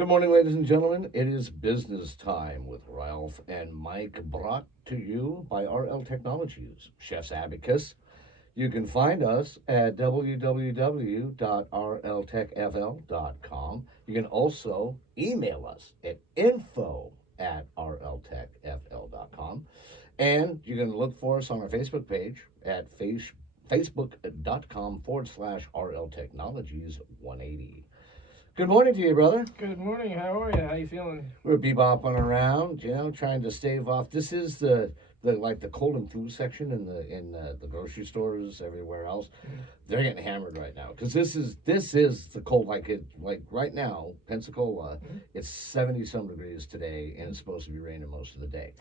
Good morning, ladies and gentlemen. It is business time with Ralph and Mike, brought to you by RL Technologies, Chef's Abacus. You can find us at www.rltechfl.com. You can also email us at info@rltechfl.com. And you can look for us on our Facebook page at facebook.com/RL Technologies 180. Good morning to you, brother. Good morning. How are you? How you feeling? We're bebopping around, trying to stave off. This is the like the cold and flu section in the grocery stores everywhere else. Mhm. They're getting hammered right now because this is the cold, like right now Pensacola. Mhm. It's 70 some degrees today and it's supposed to be raining most of the day.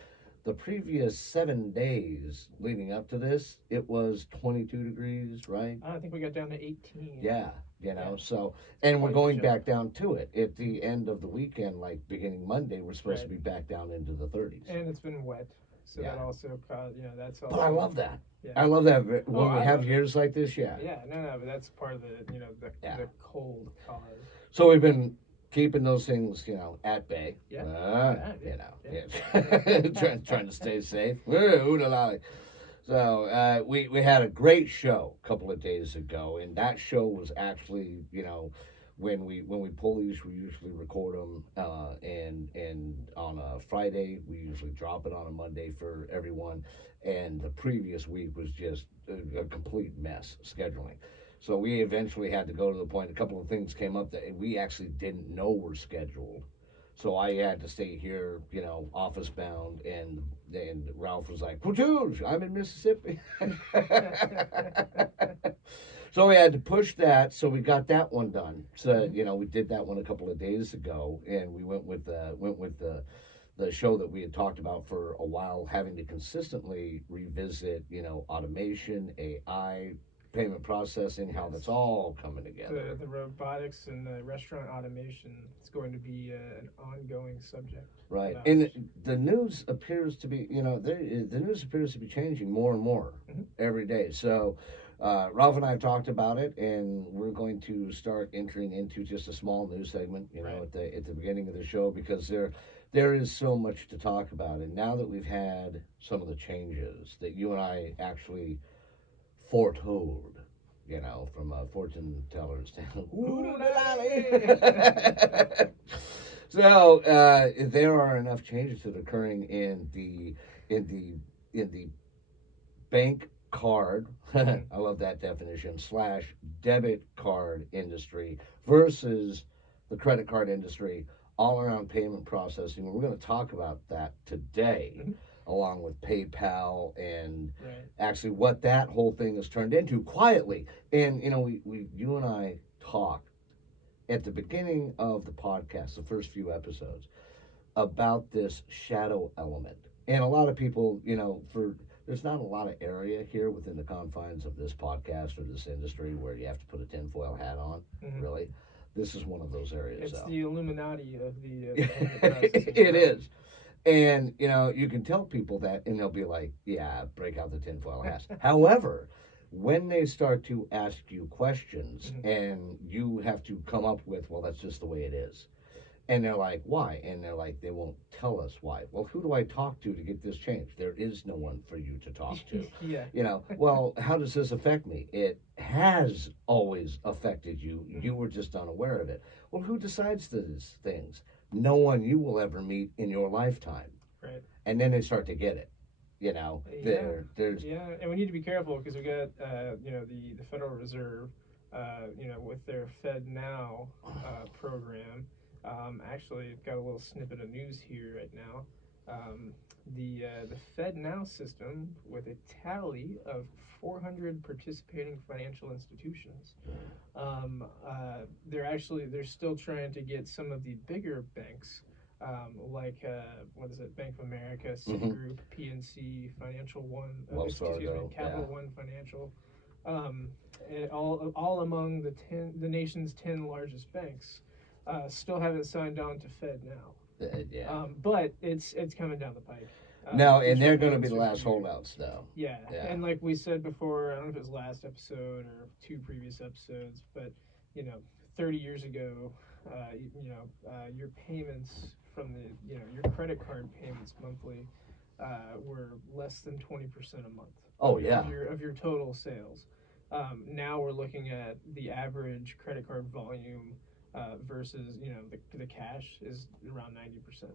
The previous 7 days leading up to this, it was 22 degrees, right? I think we got down to 18. Yeah, Yeah, so, and we're quite the going jump. back down to it at the end of the weekend, like beginning Monday, we're supposed to Right. be back down into the 30s. And it's been wet, so Yeah. that also caused. That's But I also. love that. Yeah. I love that Oh, when we I have love it. years like this, yeah. Yeah, no, but that's part of the Yeah. the cold cause. So we've been keeping those things, at bay. Yeah. Yeah. Trying to stay safe. Ooh la la. So we had a great show a couple of days ago, and that show was actually, when we pull these, we usually record them, and on a Friday we usually drop it on a Monday for everyone, and the previous week was just a complete mess scheduling. So we eventually had to go to the point. A couple of things came up that we actually didn't know were scheduled, so I had to stay here, office bound, and Ralph was like, "Platoon, I'm in Mississippi." So we had to push that. So we got that one done. So we did that one a couple of days ago, and we went with the show that we had talked about for a while, having to consistently revisit, automation, AI, payment processing, how that's Yes. all coming together. The robotics and the restaurant automation is going to be an ongoing subject. Right, of and ours. the news appears to be, the news appears to be changing more and more Mhm. every day. So, Ralph and I have talked about it, and we're going to start entering into just a small news segment, Right. at the beginning of the show, because there is so much to talk about. And now that we've had some of the changes that you and I actually foretold, from a fortune teller's tale. Ooh, la, la. So there are enough changes that are occurring in the in the bank card. Mhm. I love that definition slash debit card industry versus the credit card industry, all around payment processing. We're going to talk about that today, Mhm. along with PayPal and Right. actually what that whole thing has turned into quietly. And you and I talked at the beginning of the podcast, the first few episodes, about this shadow element. And a lot of people, there's not a lot of area here within the confines of this podcast or this industry where you have to put a tinfoil hat on, Mhm. really. This is one of those areas, It's though. the Illuminati of the payment processing It world. is. And, you can tell people that, and they'll be like, yeah, break out the tinfoil hats. However, when they start to ask you questions Mhm. and you have to come up with, well, that's just the way it is. And they're like, why? And they're like, they won't tell us why. Well, who do I talk to get this changed? There is no one for you to talk to. Yeah. Well, how does this affect me? It has always affected you. You Mhm. were just unaware of it. Well, who decides these things? No one you will ever meet in your lifetime. Right. And then they start to get it. Yeah. There's Yeah, and we need to be careful because we got the Federal Reserve, with their Fed Now program. Actually, I've got a little snippet of news here right now. Um, the Fed Now system, with a tally of 400 participating financial institutions, they're still trying to get some of the bigger banks, like what is it, Bank of America, hmm Citigroup, PNC, Financial One, Wells excuse me, Fargo, yeah. Capital One Financial, um, all among the nation's 10 largest banks, still haven't signed on to Fed Now. Yeah. But it's coming down the pike. No, and Digital they're going to be payments the are last here. holdouts, though. Yeah, Yeah. and like we said before, I don't know if it was last episode or two previous episodes, but you know, 30 years ago, your payments from your credit card payments monthly were less than 20% a month Oh yeah. of your total sales. Now we're looking at the average credit card volume versus the cash is around 90%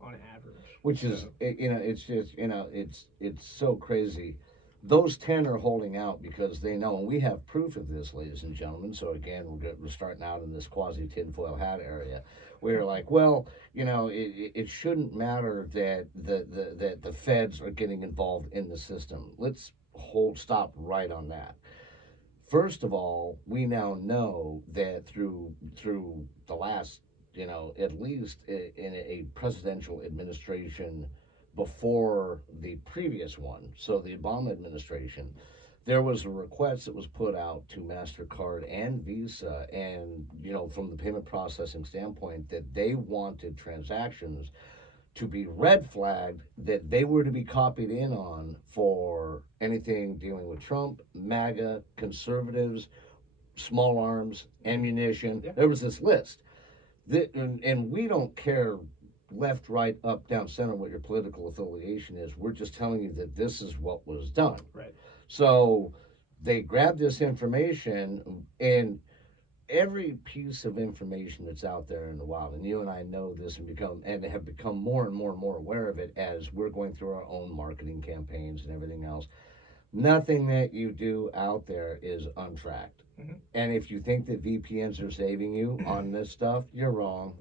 on average. Which So is it's just it's so crazy. Those 10 are holding out because they know, and we have proof of this, ladies and gentlemen. So again, we're starting out in this quasi tinfoil hat area. We're like, well, it shouldn't matter that the feds are getting involved in the system. Let's stop right on that. First of all, we now know that through the last, at least in a presidential administration before the previous one, so the Obama administration, there was a request that was put out to MasterCard and Visa, and from the payment processing standpoint, that they wanted transactions to be red flagged, that they were to be copied in on for anything dealing with Trump, MAGA, conservatives, small arms, ammunition. Yeah. There was this list. And we don't care left, right, up, down, center what your political affiliation is. We're just telling you that this is what was done. right. So they grabbed this information, and every piece of information that's out there in the wild, and you and I know this and have become more and more and more aware of it as we're going through our own marketing campaigns and everything else. Nothing that you do out there is untracked. Mm-hmm. And if you think that VPNs are saving you on this stuff, you're wrong.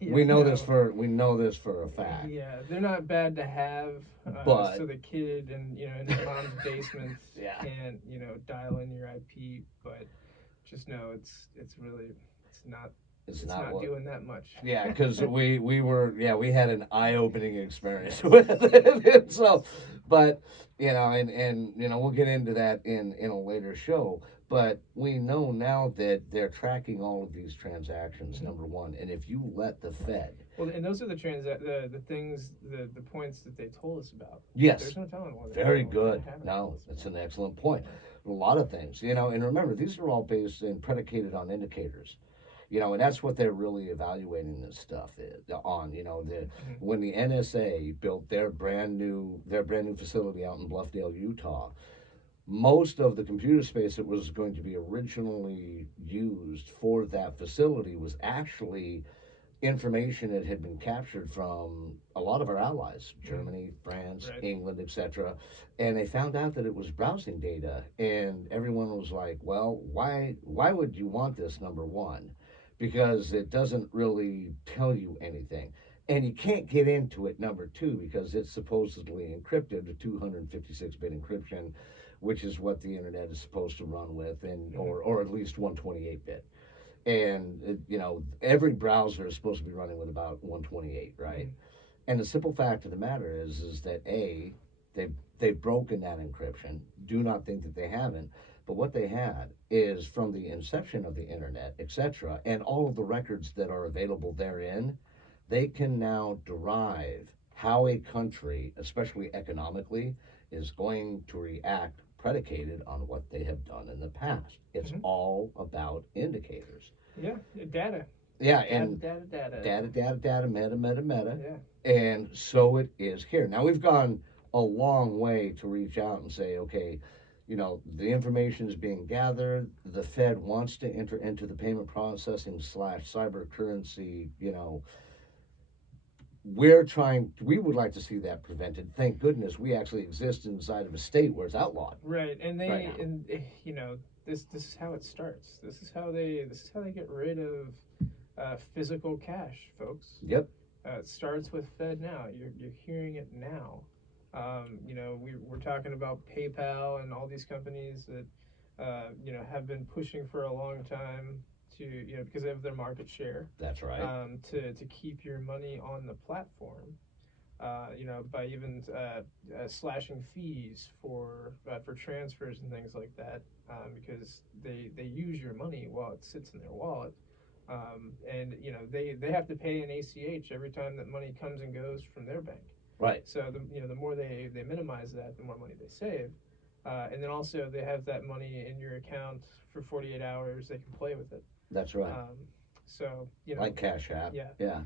Yeah, we know no. we know this for a fact. Yeah, they're not bad to have, But so the kid in his mom's basement Yeah. can't dial in your IP. But just know it's not it's it's not not what. doing that much. Yeah, because we had an eye-opening experience with it. So, but and we'll get into that in a later show. But we know now that they're tracking all of these transactions. Mhm. Number one, and if you let the Fed, Well, and those are the things the points that they told us about. yes, There's no telling what very they good. haven't No, told us it's about. an excellent point. A lot of things, and remember, these are all based and predicated on indicators. And that's what they're really evaluating this stuff on. When the NSA built their brand new facility out in Bluffdale, Utah, most of the computer space that was going to be originally used for that facility was actually information that had been captured from a lot of our allies, Germany, France, Right. England, etc. And they found out that it was browsing data, and everyone was like, well, why would you want this? Number one, because it doesn't really tell you anything, and you can't get into it. Number two, because it's supposedly encrypted to 256-bit encryption, which is what the internet is supposed to run with, and or at least 128-bit. And every browser is supposed to be running with about 128, right? And the simple fact of the matter is that they've broken that encryption. Do not think that they haven't. But what they had is, from the inception of the internet, etc., and all of the records that are available therein, they can now derive how a country, especially economically, is going to react predicated on what they have done in the past. It's all about indicators. Yeah, data. Yeah, Data, and data, meta. Yeah. And so it is here. Now we've gone a long way to reach out and say, okay, the information is being gathered. The Fed wants to enter into the payment processing / cyber currency, we would like to see that prevented. Thank goodness we actually exist inside of a state where it's outlawed. Right, and Right now. this is how it starts. This is how they get rid of physical cash, folks. Yep. It starts with FedNow. You're hearing it now. We're talking about PayPal and all these companies that have been pushing for a long time to because of their market share. That's right. To keep your money on the platform. By even slashing fees for transfers and things like that, because they use your money while it sits in their wallet, and they have to pay an ACH every time that money comes and goes from their bank. Right. So the more they minimize that, the more money they save, and then also they have that money in your account for 48 hours. They can play with it. That's right. So like Cash App. yeah, Yeah.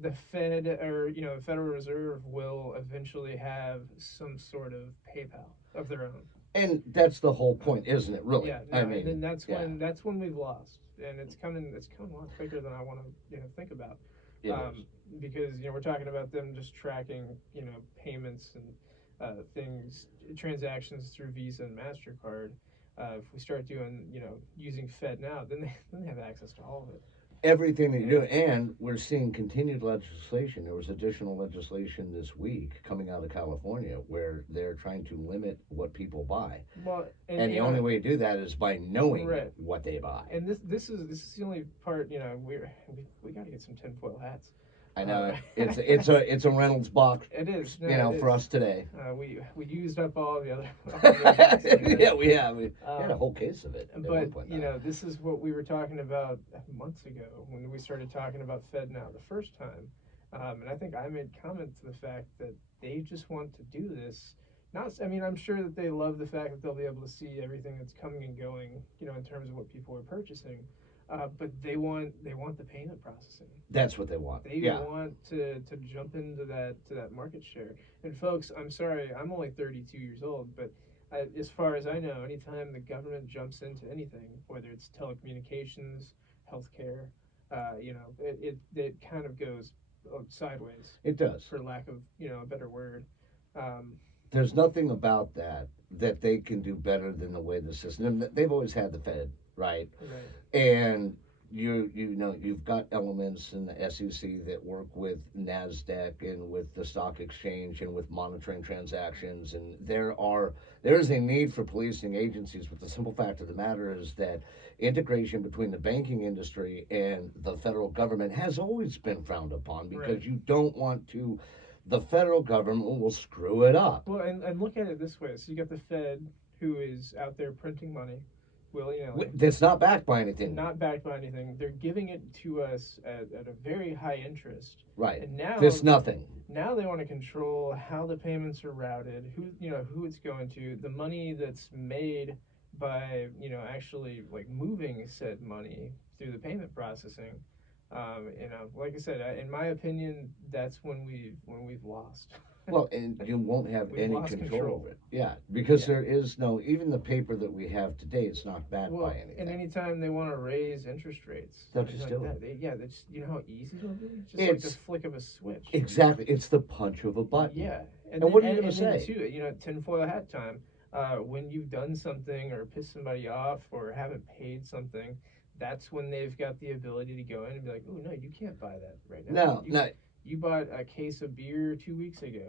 the Fed or the Federal Reserve will eventually have some sort of PayPal of their own. And that's the whole point, isn't it? Really? Yeah, no, I and mean, then that's yeah, when we've lost, and it's coming a lot quicker than I want to think about, it is. because we're talking about them just tracking payments and things transactions through Visa and Mastercard. If we start doing using Fed now, then they have access to all of it. Everything that you do, and we're seeing continued legislation. There was additional legislation this week coming out of California where they're trying to limit what people buy, Well, and the only way to do that is by knowing right. what they buy. And this is the only part. We got to get some tinfoil hats. I know Uh, it's a Reynolds box, It is. No, it for is. us today. We used up all the other. All the other hats that we had. Yeah, we have. We had a Um, whole case of it. at one But point in time. this is what we were talking about months ago when we started talking about Fed now the first time, and I think I made comment to the fact that they just want to do this. Not, I mean, I'm sure that they love the fact that they'll be able to see everything that's coming and going, in terms of what people are purchasing, but they want the payment processing. That's what they want. They Yeah. want to jump into that market share. And folks, I'm sorry, I'm only 32 years old, but as far as I know, anytime the government jumps into anything, whether it's telecommunications, healthcare, it kind of goes sideways, It does. for lack of a better word. Um, There's nothing about that they can do better than the way the system. They've always had the Fed, right? right. And you've got elements in the SEC that work with Nasdaq and with the stock exchange and with monitoring transactions, and there is a need for policing agencies. But the simple fact of the matter is that integration between the banking industry and the federal government has always been frowned upon because Right. you don't want to. The federal government will screw it up. Well, and look at it this way: so you got the Fed, who is out there printing money, willy-nilly. That's not backed by anything. Not backed by anything. They're giving it to us at a very high interest. Right. And now There's nothing. Now they want to control how the payments are routed, who it's going to, the money that's made by actually like moving said money through the payment processing. Like I said, in my opinion, that's when we've lost. Well, and you won't have We've any lost control control. over it. Yeah, because Yeah. there is no, even the paper that we have today, it's not backed Well, by anything. and anytime they want to raise interest rates, They'll things just like do that, it. they just how easy it'll be. Just like It's- the flick of a switch. Exactly. It's the punch of a button. Yeah. And what are you gonna and then say? too, tinfoil hat time. When you've done something or pissed somebody off or haven't paid something, that's when they've got the ability to go in and be like, "Oh no, you can't buy that right now. No, no. You bought a case of beer 2 weeks ago.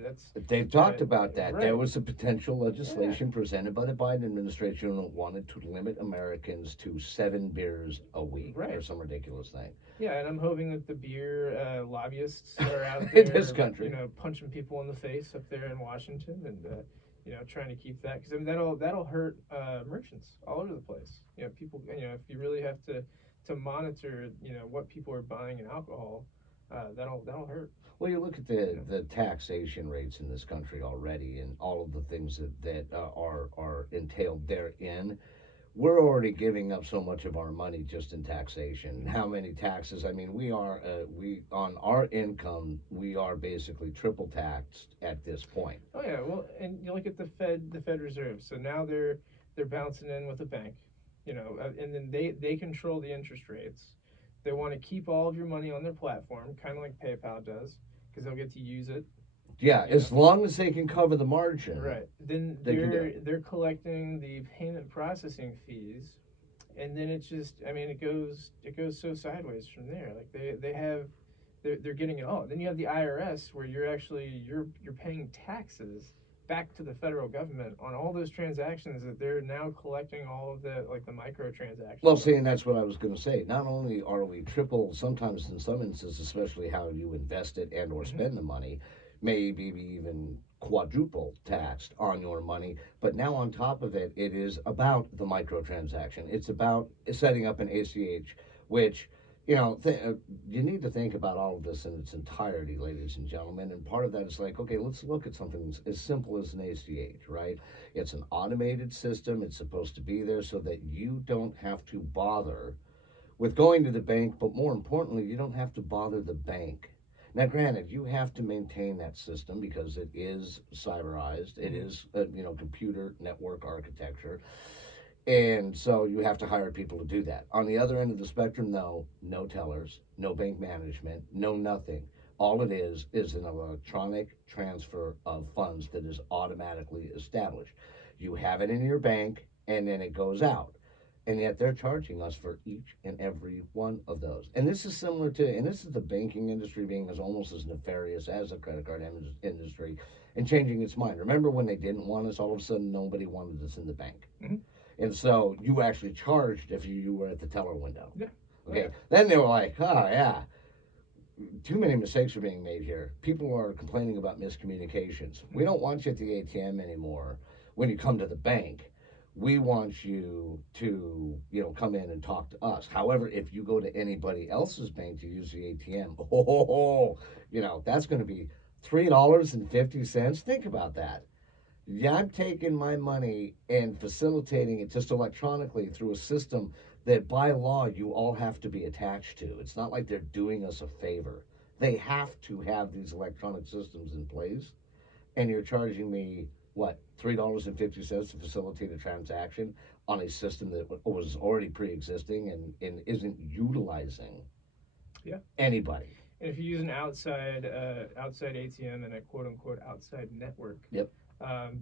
That's They've talked uh, about that. right. There was a potential legislation presented by the Biden administration that wanted to limit Americans to 7 beers a week or Right. some ridiculous thing. Yeah, and I'm hoping that the beer lobbyists are out In there, this country. punching people in the face up there in Washington, and trying to keep that, because I mean that'll hurt merchants all over the place. People, if you really have to monitor, what people are buying in alcohol, that'll hurt. Well, you look at the taxation rates in this country already, and all of the things that are entailed therein. We're already giving up so much of our money just in taxation. How many taxes? I mean, we on our income, we are basically triple taxed at this point. Oh yeah, well, and you look at the Fed Reserve. So now they're bouncing in with a bank, and then they control the interest rates. They want to keep all of your money on their platform, kind of like PayPal does, because they'll get to use it. Yeah, Yeah. as long as they can cover the margin. Right. Then They can do they're collecting the payment processing fees, and then it goes so sideways from there. Like they're getting it all. Then you have the IRS, where you're paying taxes back to the federal government on all those transactions that they're now collecting all of the microtransactions. Well, see, and that's what I was going to say. Not only are we triple, sometimes in some instances, especially how you invest it and or spend the money, maybe even quadruple taxed on your money. But now on top of it, it is about the microtransaction. It's about setting up an ACH, which, you need to think about all of this in its entirety, ladies and gentlemen. And part of that is like, okay, let's look at something as simple as an ACH, right? It's an automated system. It's supposed to be there so that you don't have to bother with going to the bank, but more importantly, you don't have to bother the bank. Now, granted, you have to maintain that system because it is cyberized. It is, computer network architecture, and so you have to hire people to do that. On the other end of the spectrum, no tellers, no bank management, no nothing. All it is an electronic transfer of funds that is automatically established. You have it in your bank, and then it goes out. And yet they're charging us for each and every one of those. And this is similar to, and this is the banking industry being as almost as nefarious as the credit card industry and changing its mind. Remember when they didn't want us, all of a sudden nobody wanted us in the bank. Mm-hmm. And so you actually charged if you were at the teller window. Yeah. Okay. Then they were like, oh, yeah, too many mistakes are being made here. People are complaining about miscommunications. We don't want you at the ATM anymore when you come to the bank. We want you to, come in and talk to us. However, if you go to anybody else's bank to use the ATM, that's going to be $3.50. Think about that. Yeah, I'm taking my money and facilitating it just electronically through a system that by law you all have to be attached to. It's not like they're doing us a favor. They have to have these electronic systems in place, and you're charging me what, $3.50 to facilitate a transaction on a system that was already pre-existing and isn't utilizing anybody. And if you use an outside ATM and a quote unquote outside network, yep.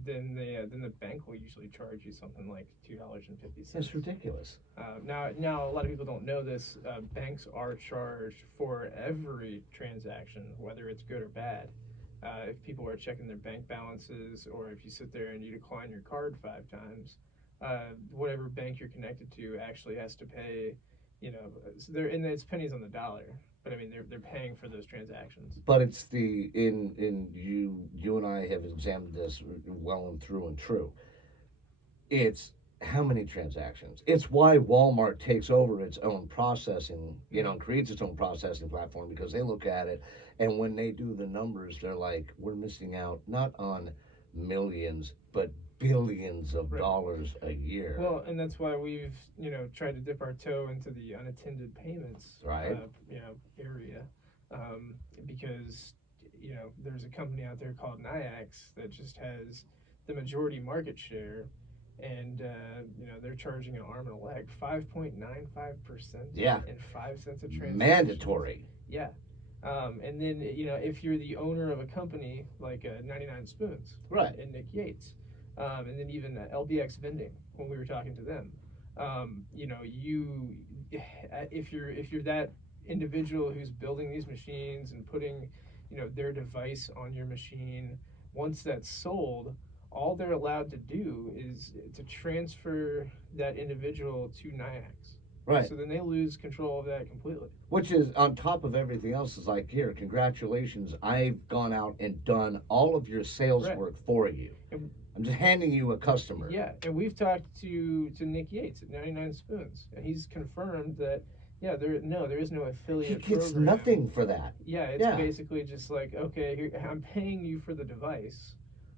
Then the bank will usually charge you something like $2.50. That's ridiculous. Now a lot of people don't know this. Banks are charged for every transaction, whether it's good or bad. If people are checking their bank balances, or if you sit there and you decline your card 5 times, whatever bank you're connected to actually has to pay. It's pennies on the dollar. But I mean, they're paying for those transactions. But it's you and I have examined this well and through and true. It's how many transactions. It's why Walmart takes over its own processing, and creates its own processing platform, because they look at it, and when they do the numbers, they're like, we're missing out not on millions, but billions of dollars a year. Well, and that's why we've tried to dip our toe into the unattended payments area, because there's a company out there called Nayax that just has the majority market share, and they're charging an arm and a leg, 5.95%. Yeah. And 5 cents a transaction. Mandatory. Yeah. And then if you're the owner of a company like 99 Spoons, right, and Nick Yates. And then even LBX Vending, when we were talking to them, if you're that individual who's building these machines and putting, their device on your machine, once that's sold, all they're allowed to do is to transfer that individual to Nayax. Right. So then they lose control of that completely. Which is on top of everything else. Is like, here, congratulations, I've gone out and done all of your sales work for you. I'm just handing you a customer. Yeah, and we've talked to Nick Yates at 99 Spoons, and he's confirmed that there is no affiliate. He gets program. nothing for that. Yeah, it's basically just like, okay, I'm paying you for the device,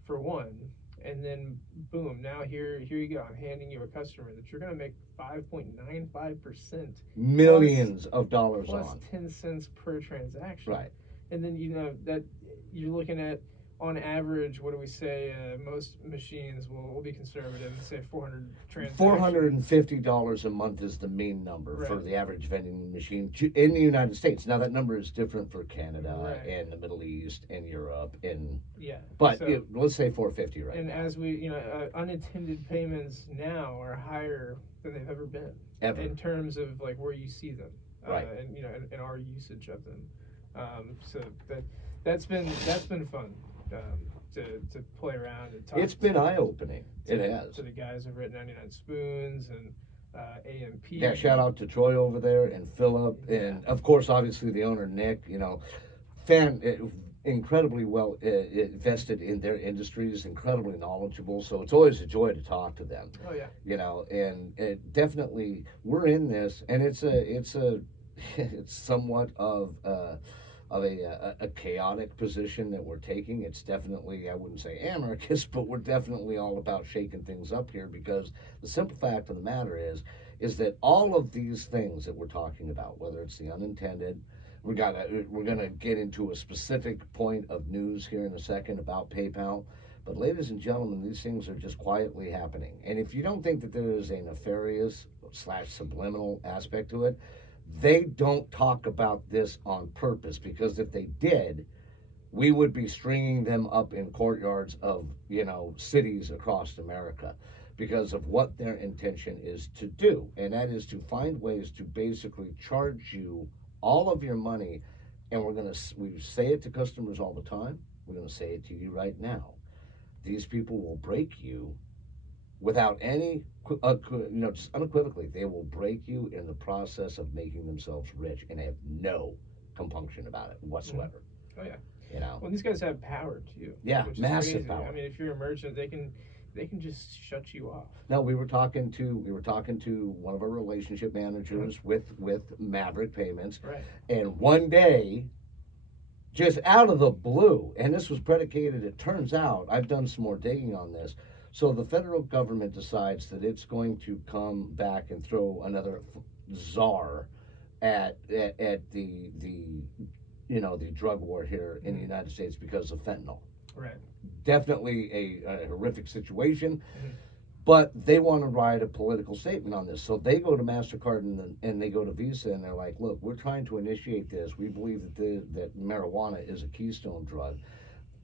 for one, and then boom, now here you go. I'm handing you a customer that you're going to make 5.95%, millions of dollars plus on 10 cents per transaction. Right. And then that you're looking at, on average, what do we say? Most machines will be conservative and say 400 transactions. $450 a month is the mean number for the average vending machine in the United States. Now that number is different for Canada and the Middle East and Europe but let's say 450, right? And now. As we unattended payments now are higher than they've ever been in terms of like where you see them, and our usage of them. So that's been fun. To play around and talk. It's been eye-opening. It has. To the guys over at 99 Spoons and AMP. Yeah, shout out to Troy over there and Philip, and of course, obviously the owner Nick. Incredibly well invested in their industries, incredibly knowledgeable. So it's always a joy to talk to them. Oh yeah. And it definitely we're in this, and it's somewhat of a chaotic position that we're taking. It's definitely, I wouldn't say anarchist, but we're definitely all about shaking things up here, because the simple fact of the matter is is that all of these things that we're talking about, whether it's the unintended, we're gonna get into a specific point of news here in a second about PayPal. But ladies and gentlemen, these things are just quietly happening. And if you don't think that there is a nefarious slash subliminal aspect to it, they don't talk about this on purpose, because if they did, we would be stringing them up in courtyards of, cities across America, because of what their intention is to do. And that is to find ways to basically charge you all of your money. And we say it to customers all the time. We're going to say it to you right now. These people will break you without any, just unequivocally, they will break you in the process of making themselves rich, and they have no compunction about it whatsoever. Oh yeah. Well, these guys have power too. Yeah, which is massive crazy. power. I mean, if you're a merchant, they can just shut you off. No, we were talking to one of our relationship managers with Maverick Payments, Right. And one day, just out of the blue, and this was predicated, it turns out, I've done some more digging on this. So the federal government decides that it's going to come back and throw another czar at the the drug war here in the United States because of fentanyl. Right. Definitely a horrific situation, but they want to write a political statement on this. So they go to MasterCard and they go to Visa, and they're like, look, we're trying to initiate this. We believe that marijuana is a keystone drug,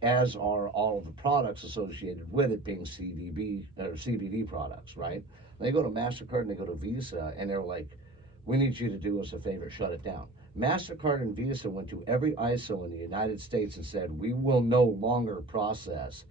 as are all of the products associated with it, being CBD products, right? They go to MasterCard and they go to Visa, and they're like, we need you to do us a favor, shut it down. MasterCard and Visa went to every ISO in the United States and said, we will no longer process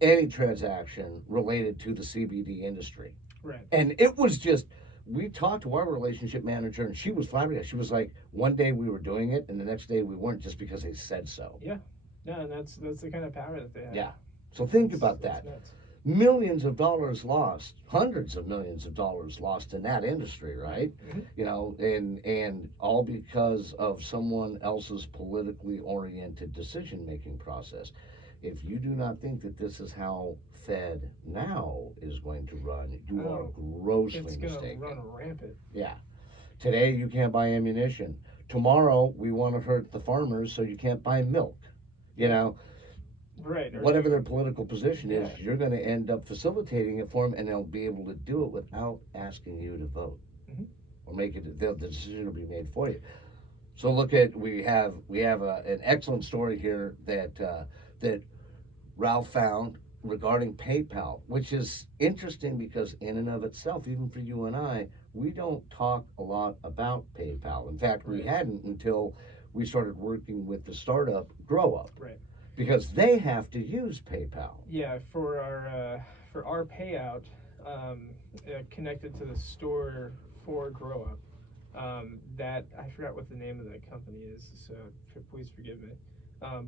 any transaction related to the CBD industry. Right. And it was just, we talked to our relationship manager, and she was flabbergasted. She was like, one day we were doing it, and the next day we weren't, just because they said so. Yeah. No, and that's the kind of power that they have. Yeah. So think about that. Nuts. Millions of dollars lost, hundreds of millions of dollars lost in that industry, right? And all because of someone else's politically oriented decision making process. If you do not think that this is how Fed now is going to run, you are grossly mistaken. It's going to run rampant. Yeah. Today you can't buy ammunition. Tomorrow we want to hurt the farmers, so you can't buy milk. Right. Whatever their political position is, you're going to end up facilitating it for them, and they'll be able to do it without asking you to vote or make it. The decision will be made for you. So look at we have an excellent story here that Ralph found regarding PayPal, which is interesting because in and of itself, even for you and I, we don't talk a lot about PayPal. In fact, we hadn't until we started working with the startup Grow Up. Right. Because they have to use PayPal. Yeah, for our payout, connected to the store for Grow Up, that I forgot what the name of that company is, so please forgive me.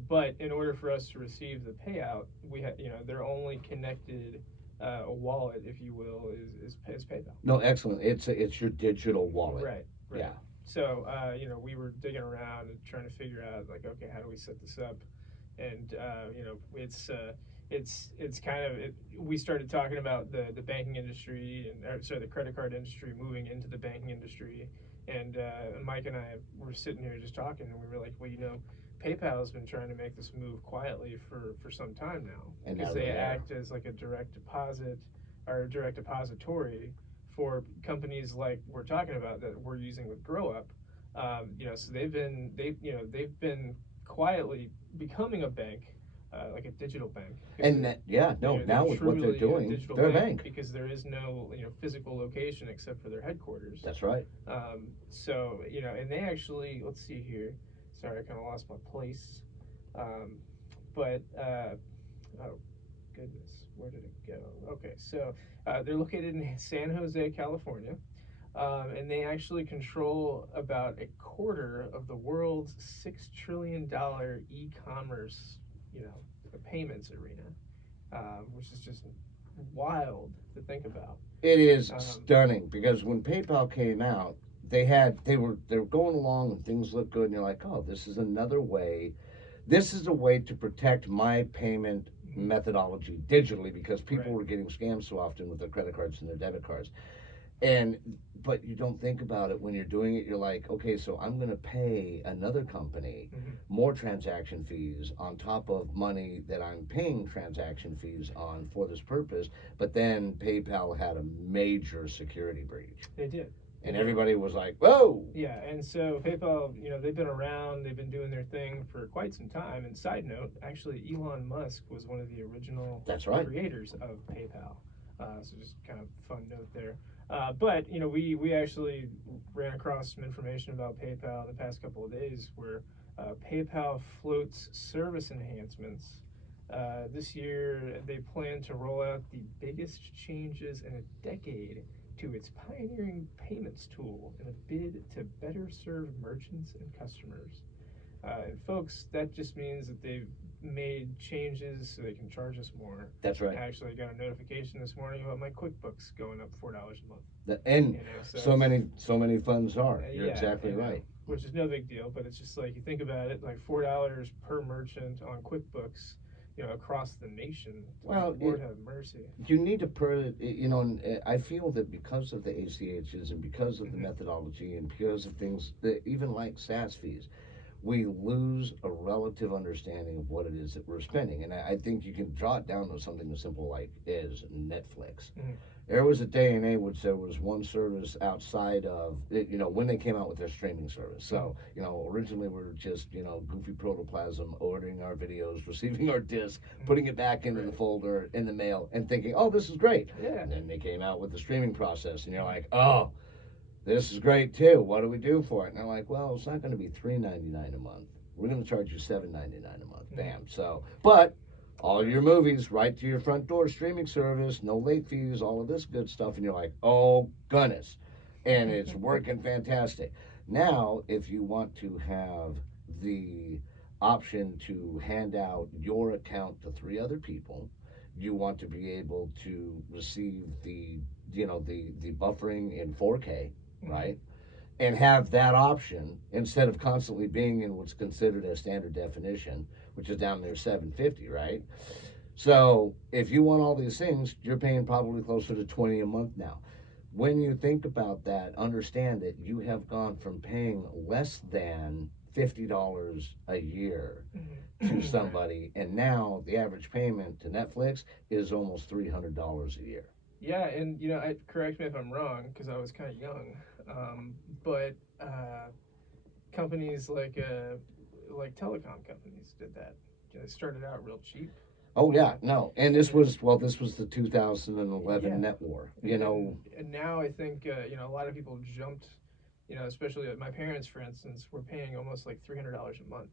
But in order for us to receive the payout, we have their only connected wallet, if you will, is PayPal. No, excellent. It's your digital wallet. Right. Yeah. So we were digging around and trying to figure out, like, okay, how do we set this up? And it's kind of we started talking about the banking industry the credit card industry moving into the banking industry, and Mike and I were sitting here just talking, and we were like, well, PayPal has been trying to make this move quietly for some time now, because they act as like a direct deposit or a direct depository for companies like we're talking about that we're using with Grow Up. So they've been quietly becoming a bank, like a digital bank. And now with what they're doing, they're a bank because there is no physical location except for their headquarters. That's right. So and they actually, let's see here. Sorry, I kind of lost my place. But oh goodness, where did it go? Okay, so they're located in San Jose, California. And they actually control about a quarter of the world's $6 trillion e-commerce, payments arena, which is just wild to think about. It is stunning, because when PayPal came out, they were going along and things looked good, and you're like, oh, this is another way. This is a way to protect my payment methodology digitally, because people were getting scammed so often with their credit cards and their debit cards. But you don't think about it when you're doing it. You're like, okay, so I'm going to pay another company Mhm. more transaction fees on top of money that I'm paying transaction fees on for this purpose. But then PayPal had a major security breach, They did. and They did. everybody was like, whoa. Yeah, and so PayPal, they've been around, they've been doing their thing for quite some time. And side note, actually, Elon Musk was one of the original That's right. creators of PayPal. So just kind of fun note there. But we actually ran across some information about PayPal the past couple of days where PayPal floats service enhancements. This year, they plan to roll out the biggest changes in a decade to its pioneering payments tool in a bid to better serve merchants and customers. And folks, that just means that they've made changes so they can charge us more. That's right. I actually got a notification this morning about my QuickBooks going up $4 a month. And So so many funds are. You're yeah, exactly right. Which is no big deal, but it's just like you think about it, like $4 per merchant on QuickBooks, across the nation. Well, Lord have mercy. You need to and I feel that because of the ACHs and because of the methodology and because of things that even like SaaS fees, we lose a relative understanding of what it is that we're spending. And I think you can draw it down to something as simple like is Netflix. Mhm. There was a day and age which there was one service outside of when they came out with their streaming service. So originally we were just goofy protoplasm, ordering our videos, receiving our disc, putting it back into the folder in the mail, and thinking, oh, this is great. Yeah. And then they came out with the streaming process, and you're like, oh, this is great too. What do we do for it? And they're like, well, it's not going to be $3.99 a month. We're going to charge you $7.99 a month. Bam. So, but all your movies right to your front door, streaming service, no late fees, all of this good stuff, and you're like, oh goodness, and it's working fantastic. Now, if you want to have the option to hand out your account to 3 other people, you want to be able to receive the buffering in 4K, right? And have that option instead of constantly being in what's considered a standard definition, which is down there 750, right? So if you want all these things, you're paying probably closer to 20 a month now. When you think about that, understand that you have gone from paying less than $50 a year to somebody, and now the average payment to Netflix is almost $300 a year. Yeah, and correct me if I'm wrong because I was kind of young, but companies like telecom companies did that. They started out real cheap. Oh yeah, no, and this was the 2011 net war. And now I think a lot of people jumped. Especially my parents, for instance, were paying almost like $300 a month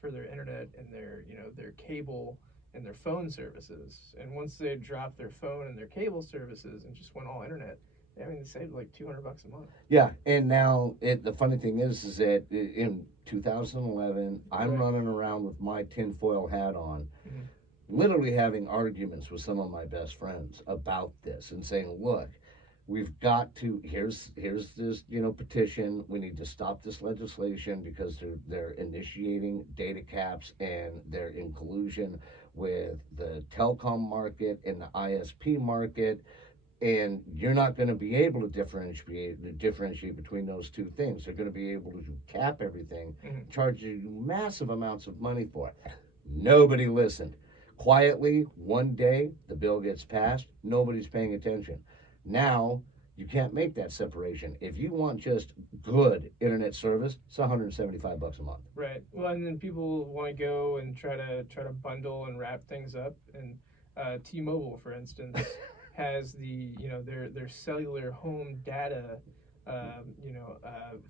for their internet and their cable and their phone services. And once they dropped their phone and their cable services and just went all internet, they saved like $200 a month. Yeah, and now the funny thing is that in 2011, I'm running around with my tinfoil hat on, literally having arguments with some of my best friends about this and saying, look, we've got to here's this petition. We need to stop this legislation because they're initiating data caps and they're in collusion with the telecom market and the ISP market, and you're not going to be able to differentiate between those two things. They're going to be able to cap everything, charge you massive amounts of money for it. Nobody listened. Quietly, one day the bill gets passed. Nobody's paying attention. Now, you can't make that separation. If you want just good internet service, it's $175 a month. Right. Well, and then people want to go and try to bundle and wrap things up. And T-Mobile, for instance, has their cellular home data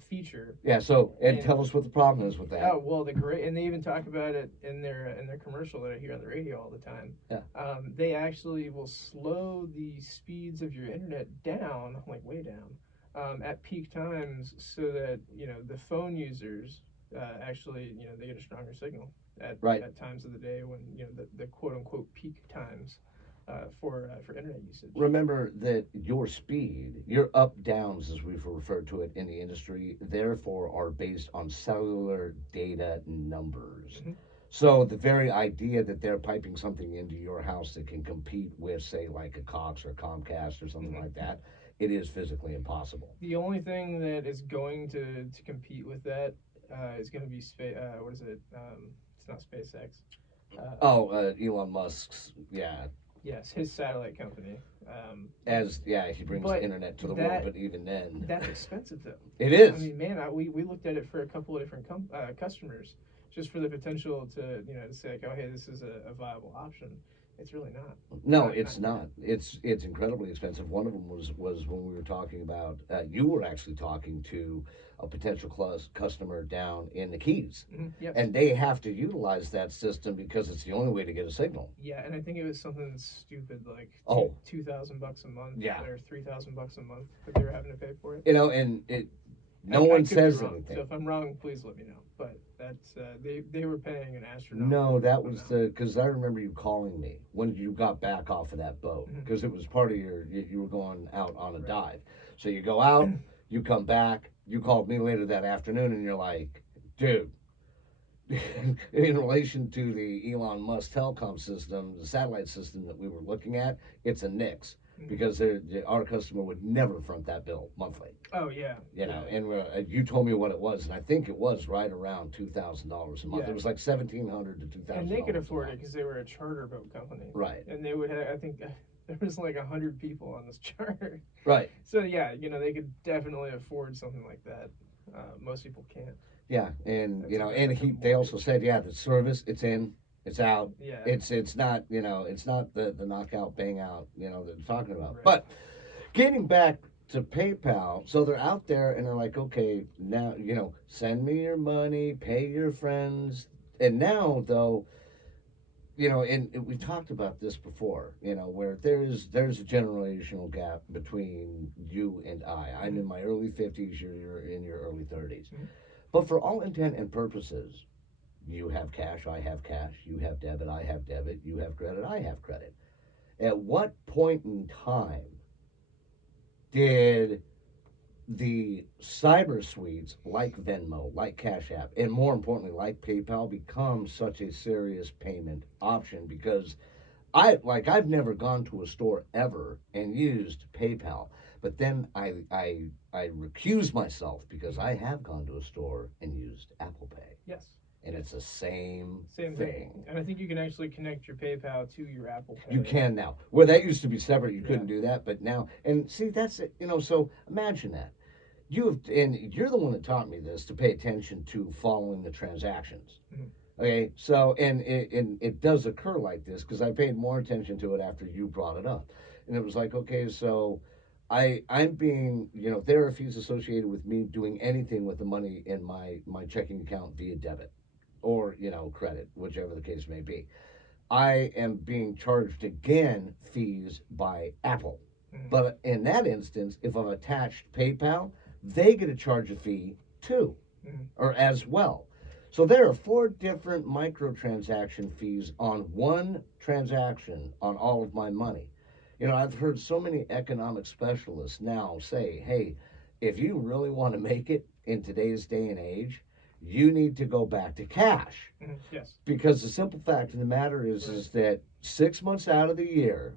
feature. Yeah. So and tell us what the problem is with that. Oh well, and they even talk about it in their commercial that I hear on the radio all the time. Yeah. They actually will slow the speeds of your internet down, like way down, at peak times, so that the phone users actually they get a stronger signal at times of the day when the quote unquote peak times. For internet usage. Remember that your speed, your up downs, as we've referred to it in the industry, therefore are based on cellular data numbers. So the very idea that they're piping something into your house that can compete with, say, like a Cox or Comcast or something like that, it is physically impossible. The only thing that is going to compete with that is going to be what is it? It's not SpaceX. Elon Musk's, yeah, Yes, his satellite company. he brings But the internet to the that- world, but even then, That's expensive though. it is. I mean, man, we looked at it for a couple of different customers, just for the potential to to say like, oh hey, this is a viable option. It's really not. No, Not- it's not- not. It's incredibly expensive. One of them was when we were talking about. You were actually talking to a potential customer down in the Keys, Mhm, yep. and they have to utilize that system because it's the only way to get a signal. Yeah, and I think it was something stupid like Oh. $2,000 a month, Yeah. or $3,000 a month that they were having to pay for it. And no I one could be says wrong, anything. So if I'm wrong, please let me know. But that's they were paying an astronomical. No, that was amount. because I remember you calling me when you got back off of that boat Mhm. because it was part of you were going out on a Right. dive. So you go out, you come back, you called me later that afternoon, and you're like, dude, in relation to the Elon Musk telecom system, the satellite system that we were looking at, it's a nix Mhm. because our customer would never front that bill monthly. Oh yeah. You know, yeah. and you told me what it was, and I think it was right around $2,000 a month. Yeah. It was like $1,700 to $2,000. And they could afford it because they were a charter boat company. Right, And they would have, I think there was like 100 people on this charter. right, So yeah, they could definitely afford something like that. Most people can't. yeah, and That's and they also said, yeah, the service, it's in, it's out. Yeah. It's not it's not the knockout bang out that they're talking about. Right. But getting back to PayPal, so they're out there and they're like, okay, now send me your money, pay your friends, and now though. And we talked about this before, where there's a generational gap between you and I. I'm in my early 50s, you're in your early 30s. Mhm. But for all intent and purposes, you have cash, I have cash, you have debit, I have debit, you have credit, I have credit. At what point in time did the cyber suites like Venmo, like Cash App, and more importantly, like PayPal become such a serious payment option? Because I've never gone to a store ever and used PayPal, but then I recuse myself because I have gone to a store and used Apple Pay, Yes. and it's the same Same thing. And I think you can actually connect your PayPal to your Apple Pay. You can now. Where that used to be separate, you couldn't Yeah. do that, but now, and see, that's it. So imagine that. And you're the one that taught me this, to pay attention to following the transactions. Mhm. Okay, so and it does occur like this because I paid more attention to it after you brought it up, and it was like, okay, so I'm being there are fees associated with me doing anything with the money in my checking account via debit or credit, whichever the case may be. I am being charged again fees by Apple. Mhm. But in that instance, if I've attached PayPal, they get to charge a fee too, Mhm. or as well. So there are 4 different microtransaction fees on one transaction on all of my money. I've heard so many economic specialists now say, hey, if you really want to make it in today's day and age, you need to go back to cash. Mhm. Yes. Because the simple fact of the matter is that 6 months out of the year,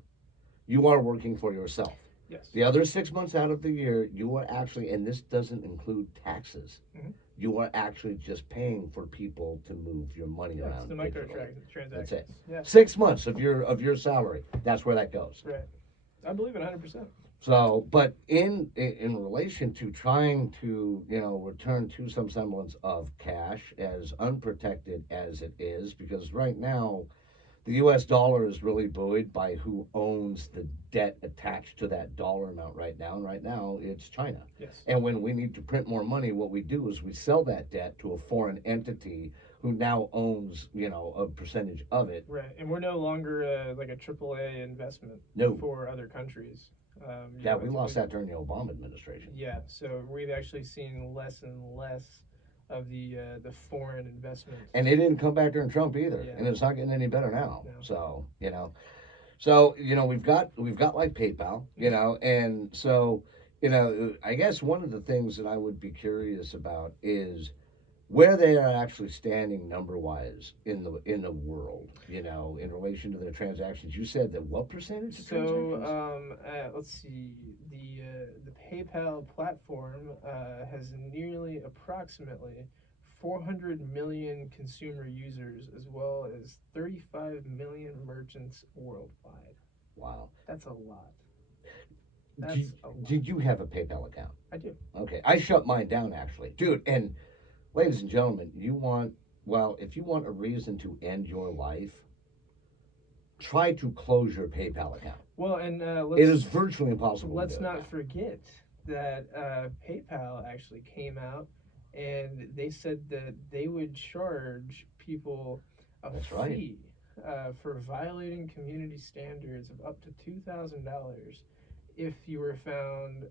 you are working for yourself. Yes. The other 6 months out of the year, you are actually, and this doesn't include taxes, Mhm. you are actually just paying for people to move your money Yeah, it's around. the digitally. transactions. That's it. Yeah. 6 months of your salary, that's where that goes. Right. I believe it 100%. So, but in relation to trying to return to some semblance of cash, as unprotected as it is, because right now the U.S. dollar is really buoyed by who owns the debt attached to that dollar amount right now, and right now it's China. Yes. And when we need to print more money, what we do is we sell that debt to a foreign entity who now owns a percentage of it. Right. And we're no longer like a AAA investment No. for other countries. Yeah, we lost that during the Obama administration. Yeah. So we've actually seen less and less of the foreign investment. And it didn't come back during Trump either, Yeah. and it's not getting any better now. No. So we've got like PayPal, and so I guess one of the things that I would be curious about is where they are actually standing number wise in the world, in relation to their transactions. You said that what percentage of So transactions? let's see, PayPal platform has nearly approximately 400 million consumer users as well as 35 million merchants worldwide. Wow. That's a lot. Did, That's a lot. did you have a PayPal account? I do. Okay, I shut mine down actually, dude. And ladies and gentlemen, if you want a reason to end your life, try to close your PayPal account. Well, and It is virtually impossible. let's to do not it. forget that PayPal actually came out and they said that they would charge people a That's right. fee for violating community standards of up to $2,000 if you were found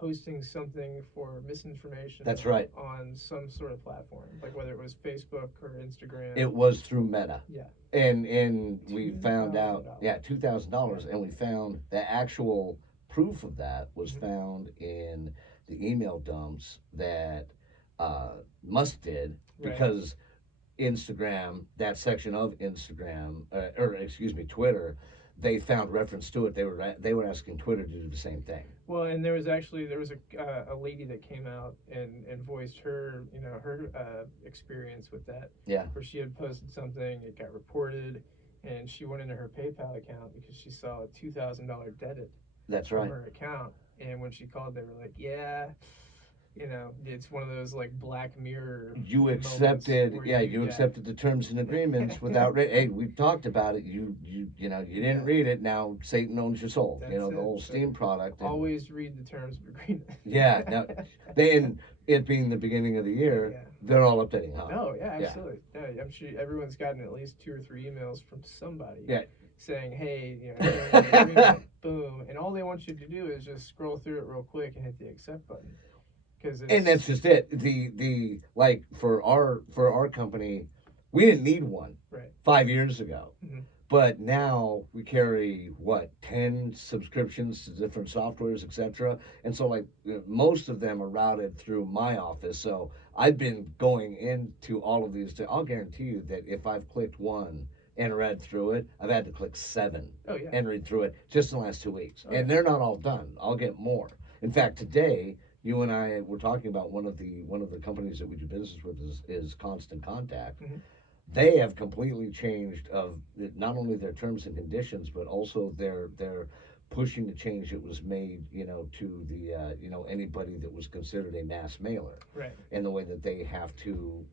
posting something for misinformation. That's right. On some sort of platform, like whether it was Facebook or Instagram. It was through Meta. Yeah. And we found out, $2,000. $2,000, and we found the actual proof of that was found in the email dumps that Musk did Right. because Instagram, that section of Instagram, or excuse me, Twitter, they found reference to it. They were asking Twitter to do the same thing. Well, and there was a lady that came out and voiced her experience with that. Yeah. Where she had posted something, it got reported, and she went into her PayPal account because she saw a $2,000 debit That's from right. her account, and when she called, they were like, "Yeah, it's one of those like Black Mirror." You moments accepted, where you accepted the terms and agreements without. Hey, we've talked about it. You didn't read it. Now Satan owns your soul. That's the it. whole So Steam product. And, Always read the terms of agreement. yeah. Now, then it being the beginning of the year, Yeah. they're all updating, huh? No, yeah, absolutely. Yeah, I'm sure everyone's gotten at least 2 or 3 emails from somebody. Yeah. Saying, hey, here's the agreement, boom, and all they want you to do is just scroll through it real quick and hit the accept button. And that's just it. The like for our company, we didn't need one Right. 5 years ago, Mhm. but now we carry 10 subscriptions to different softwares, etc. And so most of them are routed through my office. So I've been going into all of these. I'll guarantee you that if I've clicked one and read through it, I've had to click 7 Oh, yeah. and read through it just in the last 2 weeks. Oh, and yeah. they're not all done. I'll get more. In fact, today you and I were talking about one of the companies that we do business with is Constant Contact. Mhm. They have completely changed of not only their terms and conditions, but also their pushing the change that was made, to the anybody that was considered a mass mailer, Right. and the way that they have to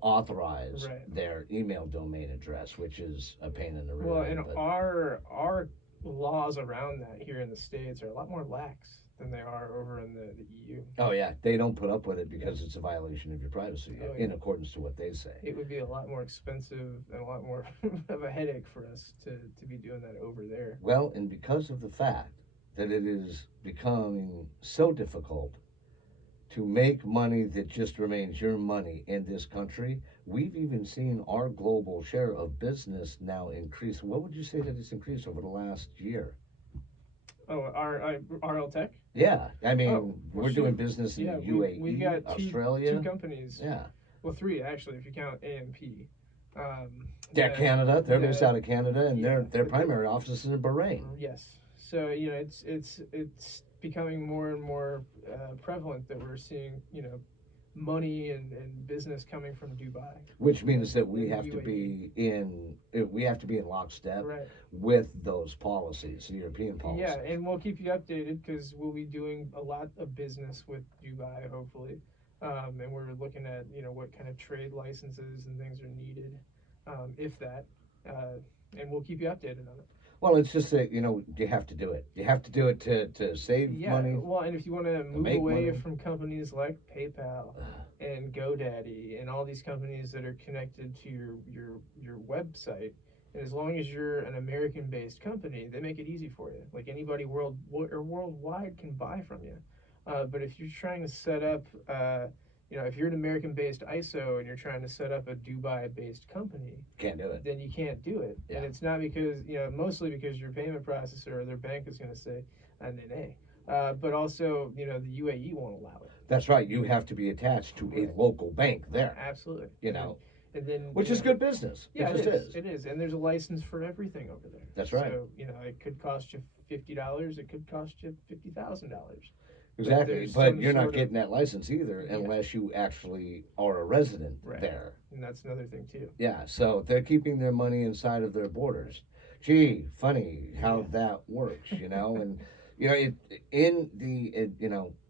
authorize Right. their email domain address, which is a pain in the rear. Well, and but- our laws around that here in the States are a lot more lax than they are over in the EU. Oh yeah, they don't put up with it because it's a violation of your privacy, Oh, in yeah. accordance to what they say. It would be a lot more expensive and a lot more of a headache for us to be doing that over there. Well, and because of the fact that it is becoming so difficult to make money that just remains your money in this country, we've even seen our global share of business now increase. What would you say that it's increased over the last year? Oh, RL Tech? Yeah, I mean, Oh, well, we're doing shoot. business in Yeah, the UAE, we got Australia. two companies. Yeah, Well, 3 actually, if you count AMP. yeah, Canada. They're based that- out of Canada, and yeah, their but primary office is in Bahrain. Yes. So it's becoming more and more prevalent that we're seeing money and business coming from Dubai. Which means that we And have to be in lockstep Right. with those policies, the European policies. Yeah, and we'll keep you updated because we'll be doing a lot of business with Dubai, hopefully. And we're looking at what kind of trade licenses and things are needed, if that. And we'll keep you updated on it. Well, it's just that you have to do it. You have to do it to save Yeah, money. well, and if you want to move make away money. from companies like PayPal and GoDaddy and all these companies that are connected to your website, and as long as you're an American-based company, they make it easy for you. Like anybody worldwide can buy from you. But if you're trying to set up, if you're an American-based ISO and you're trying to set up a Dubai-based company, Can't do it. then you can't do it. Yeah. And it's not because, mostly because your payment processor or their bank is going to say, nay. But also, the UAE won't allow it. That's right. You have to be attached to a Right. local bank there. Absolutely. You know. And then, Which is good business. Yeah, it it just is. It is. And there's a license for everything over there. That's right. So, it could cost you $50. It could cost you $50,000. Exactly, there's but some you're not sort of- getting that license either Yeah. unless you actually are a resident Right. there. And that's another thing too. Yeah, so they're keeping their money inside of their borders. Gee, funny how Yeah. that works, and it in the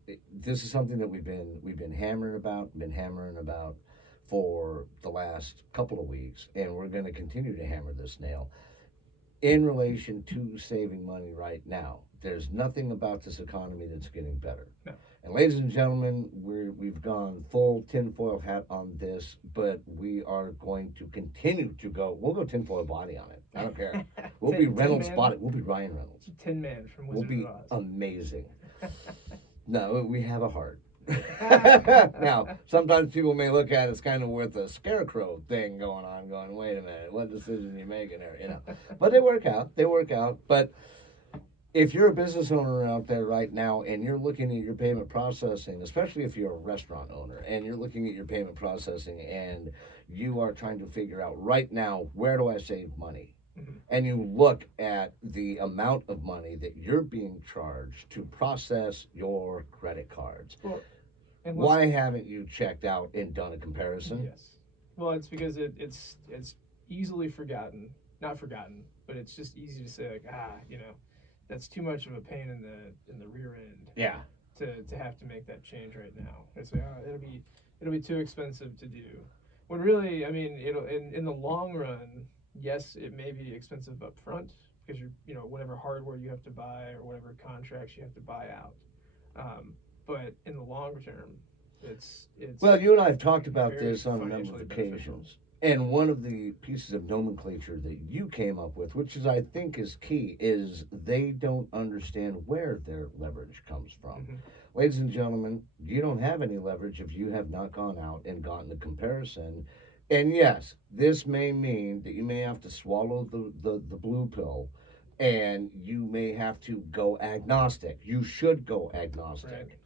it, this is something that we've been hammering about for the last couple of weeks, and we're going to continue to hammer this nail in relation to saving money right now. There's nothing about this economy that's getting better. No. And ladies and gentlemen, we've gone full tinfoil hat on this, but we are going to continue to go. We'll go tinfoil body on it. I don't care. We'll be Reynolds Man. body. We'll be Ryan Reynolds. Tin Man from We'll Wizard be of Oz. amazing. No, we have a heart. Now, sometimes people may look at it as kind of with a scarecrow thing going on, going, wait a minute, what decision are you making there? But they work out. But if you're a business owner out there right now and you're looking at your payment processing, especially if you're a restaurant owner and you're looking at your payment processing and you are trying to figure out right now, where do I save money? And you look at the amount of money that you're being charged to process your credit cards. Well, and Why haven't you checked out and done a comparison? Yes. Well, it's because it's easily forgotten. Not forgotten, but it's just easy to say like, that's too much of a pain in the rear end. Yeah. To have to make that change right now. It's like, it'll be too expensive to do. When really, I mean, it'll in the long run, yes, it may be expensive up front because whatever hardware you have to buy or whatever contracts you have to buy out. But in the long term, it's well, you and I have talked about very this on a number of financially beneficial. occasions. And one of the pieces of nomenclature that you came up with, which is I think is key, is they don't understand where their leverage comes from. Mhm. Ladies and gentlemen, you don't have any leverage if you have not gone out and gotten a comparison. And yes, this may mean that you may have to swallow the blue pill and you may have to go agnostic. You should go agnostic. Right.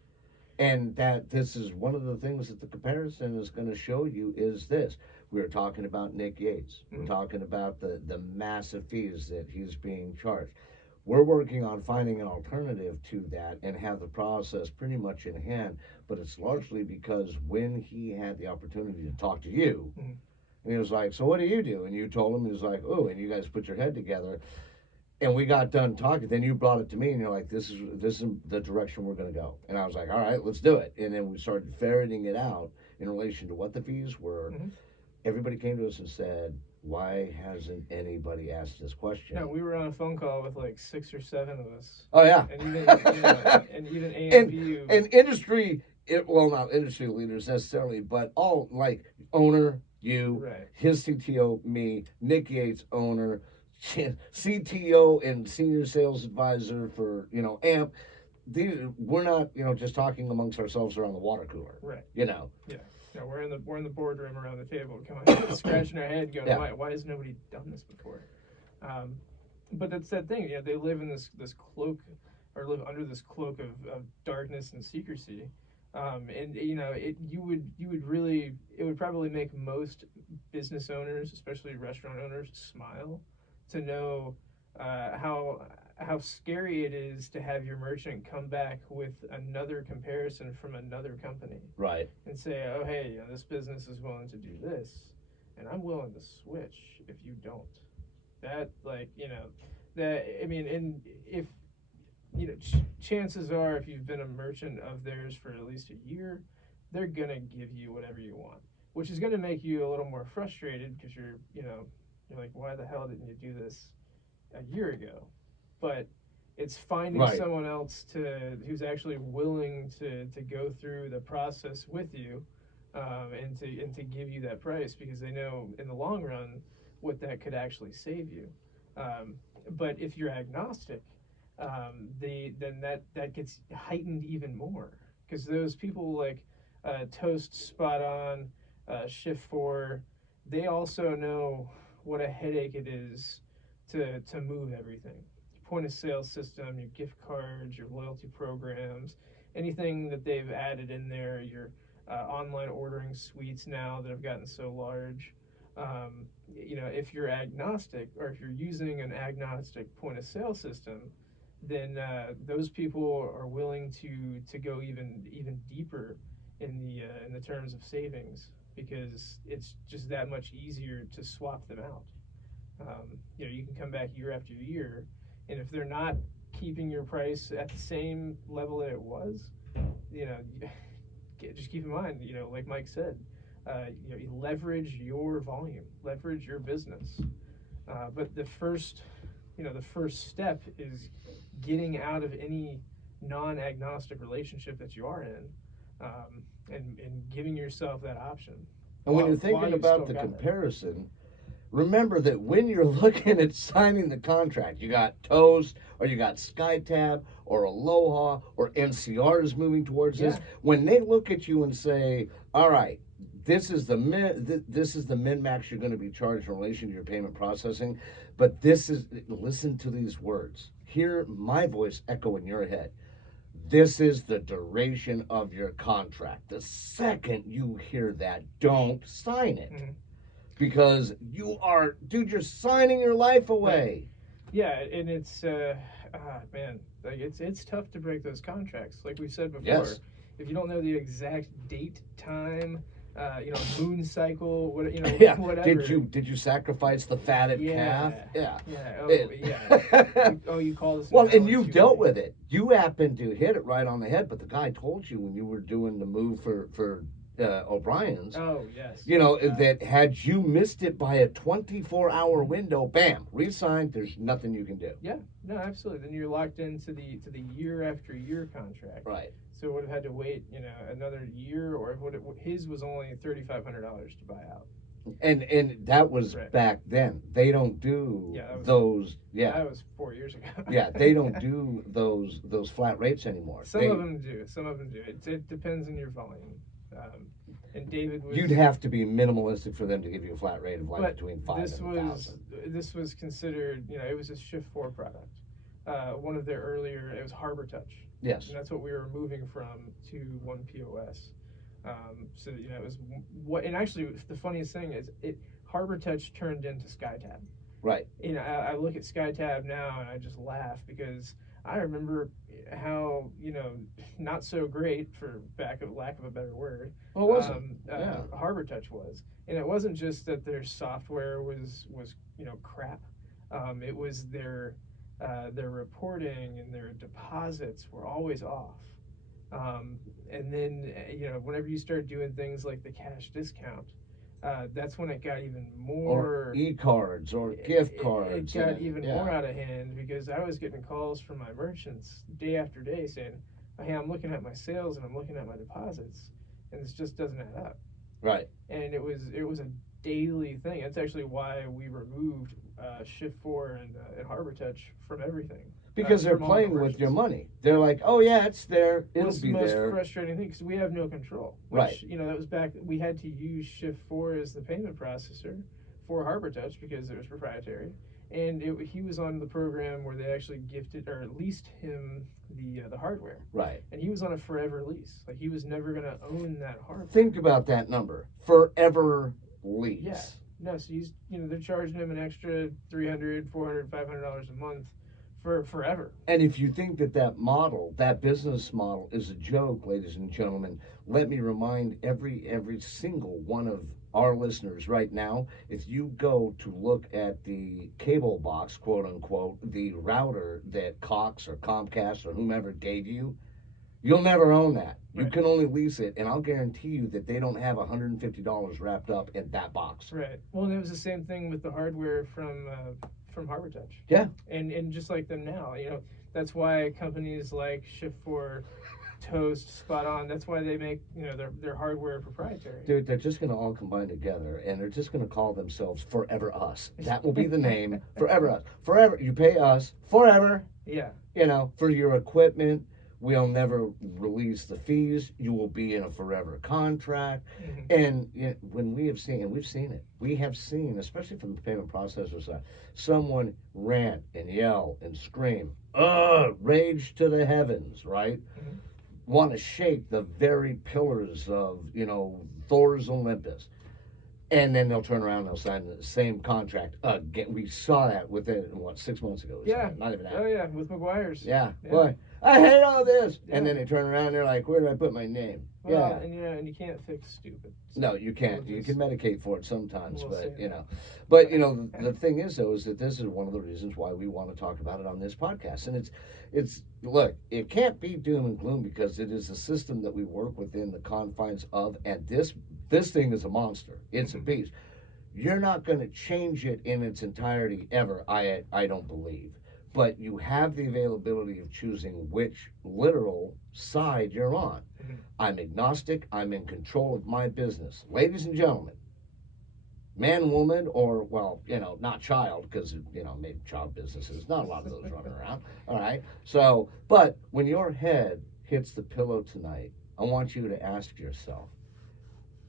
And that this is one of the things that the comparison is going to show you is this. We were talking about Nick Yates. We're talking about the massive fees that he's being charged. We're working on finding an alternative to that and have the process pretty much in hand, but it's largely because when he had the opportunity to talk to you, Mhm. and he was like, so what do you do? And you told him, he was like, oh, and you guys put your head together, and we got done talking. Then you brought it to me, and you're like, this is the direction we're going to go. And I was like, all right, let's do it. And then we started ferreting it out in relation to what the fees were. Mhm. Everybody came to us and said, why hasn't anybody asked this question? No, we were on a phone call with like 6 or 7 of us. Oh yeah. And even and even AMBU. And industry, well, not industry leaders necessarily, but all like owner, you, Right. his CTO, me, Nick Yates, owner, CTO and senior sales advisor for AMP. We're not just talking amongst ourselves around the water cooler. Right. Yeah. No, we're in the boardroom around the table, scratching our head, going, Yeah. why has nobody done this before? But that's that thing. They live in this cloak, or live under this cloak of darkness and secrecy. And you would really, it would probably make most business owners, especially restaurant owners, smile to know how scary it is to have your merchant come back with another comparison from another company Right. and say, oh hey, this business is willing to do this, and I'm willing to switch if you don't. That and if chances are, if you've been a merchant of theirs for at least a year, they're gonna give you whatever you want, which is gonna make you a little more frustrated because you're like, why the hell didn't you do this a year ago? But it's finding Right. someone else who's actually willing to go through the process with you, and to give you that price, because they know in the long run what that could actually save you. But if you're agnostic, then that gets heightened even more, because those people like Toast, Spot On, Shift4, they also know what a headache it is to move everything. Point of sale system, your gift cards, your loyalty programs, anything that they've added in there, your online ordering suites now that have gotten so large. If you're agnostic, or if you're using an agnostic point of sale system, then those people are willing to go even deeper in the terms of savings, because it's just that much easier to swap them out. You can come back year after year, and if they're not keeping your price at the same level that it was, you know, just keep in mind, like Mike said, you leverage your volume, leverage your business. But the first step is getting out of any non-agnostic relationship that you are in, and giving yourself that option. And when you're while thinking you about still the got it. comparison, remember that when you're looking at signing the contract, you got Toast, or you got SkyTab, or Aloha, or NCR is moving towards this. Yeah. When they look at you and say, "All right, this is the min max you're going to be charged in relation to your payment processing," but listen to these words. Hear my voice echo in your head. This is the duration of your contract. The second you hear that, don't sign it. Mhm. Because you're signing your life away. Yeah, and it's man, like it's tough to break those contracts. Like we said before, Yes. if you don't know the exact date, time, moon cycle, Yeah. whatever. Did you sacrifice the fatted calf? Yeah. Yeah. It- You call this. Well, an and hour you too dealt late. with it. You happened to hit it right on the head, but the guy told you when you were doing the move for O'Brien's. Oh yes. That had you missed it by a 24-hour window, bam, re-signed. There's nothing you can do. Yeah. No, absolutely. Then you're locked into the year after year contract. Right. So would have had to wait, another year, or his was only $3,500 to buy out. And that was Right. back then. They don't do Yeah, that was- those. Yeah. That was 4 years ago. Yeah, they don't do those flat rates anymore. Some of them do. Some of them do. It depends on your volume. And David was. You'd have to be minimalistic for them to give you a flat rate of like But between 5 this and was 1,000. this was considered. It was a Shift 4 product. One of their earlier. It was Harbor Touch. Yes. And that's what we were moving from to One POS. So it was what. And actually, the funniest thing is, Harbor Touch turned into SkyTab. Right. I look at SkyTab now and I just laugh, because I remember how not so great, for lack of a better word. Well, it wasn't. Yeah. Harbor Touch was, and it wasn't just that their software was crap. It was their reporting and their deposits were always off. And then whenever you start doing things like the cash discount, that's when it got even more. Or e-cards or gift It cards. got and- even yeah. more out of hand, because I was getting calls from my merchants day after day saying, "Hey, I'm looking at my sales and I'm looking at my deposits, and this just doesn't add up." Right. And it was a daily thing. That's actually why we removed Shift 4 and Harbor Touch from everything. Because they're from all the playing with your merchants. money. They're like, oh yeah, it's there. It'll What's be the most there. frustrating thing, because we have no control. Which, Right. That was back. We had to use Shift 4 as the payment processor for Harbor Touch, because it was proprietary, and he was on the program where they actually gifted or leased him the hardware, Right. and he was on a forever lease. Like, he was never going to own that hardware. Think about that number. Forever lease. Yeah. No, so he's they're charging him an extra $300, $400, $500 a month for forever. And if you think that business model is a joke, ladies and gentlemen, let me remind every single one of our listeners right now, if you go to look at the cable box, quote unquote, the router that Cox or Comcast or whomever gave you, you'll never own that. You Right. can only lease it, and I'll guarantee you that they don't have $150 wrapped up in that box. Right. Well, and it was the same thing with the hardware from Harbor Touch. Yeah. And just like them now, that's why companies like Shift4, Toast, Spot On, that's why they make their hardware proprietary. Dude, they're just going to all combine together, and they're just going to call themselves Forever Us. That will be the name, Forever Us. Forever, you pay us forever, Yeah. for your equipment. We'll never release the fees. You will be in a forever contract. Mhm. And when we have seen, and we've seen it, we have seen, especially from the payment processor side, someone rant and yell and scream, rage to the heavens, right? Mhm. Want to shake the very pillars of, Thor's Olympus. And then they'll turn around and they'll sign the same contract again. We saw that within, 6 months ago? Yeah. Not even that. Oh yeah, with McGuire's. Yeah. Yeah. Boy, I hate all this. Yeah. And then they turn around and they're like, where did I put my name? Well, Yeah. and you can't fix stupid. So No, you can't. we'll You just- can medicate for it sometimes, We'll but see. you know. But you know, the thing is though, is that this is one of the reasons why we want to talk about it on this podcast. And it's look, it can't be doom and gloom because it is a system that we work within the confines of, and this thing is a monster. It's a beast. You're not going to change it in its entirety ever. I don't believe. But you have the availability of choosing which literal side you're on. Mhm. I'm agnostic. I'm in control of my business. Ladies and gentlemen, man, woman, or, well, you know, not child, because, you know, maybe child businesses, not a lot of those running around. All right. So, but when your head hits the pillow tonight, I want you to ask yourself,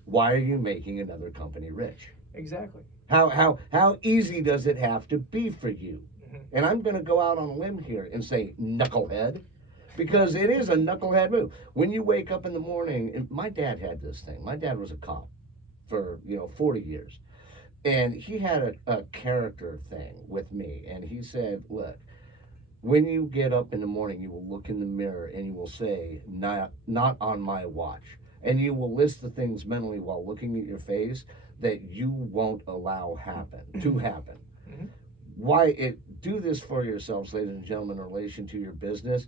why are you making another company rich? Exactly. How easy does it have to be for you? Mhm. And I'm going to go out on a limb here and say knucklehead, because it is a knucklehead move. When you wake up in the morning, and my dad had this thing. My dad was a cop for 40 years, and he had a character thing with me. And he said, "Look, when you get up in the morning, you will look in the mirror and you will say, not on my watch." And you will list the things mentally while looking at your face that you won't allow to happen. Mhm. Do this for yourselves, ladies and gentlemen, in relation to your business.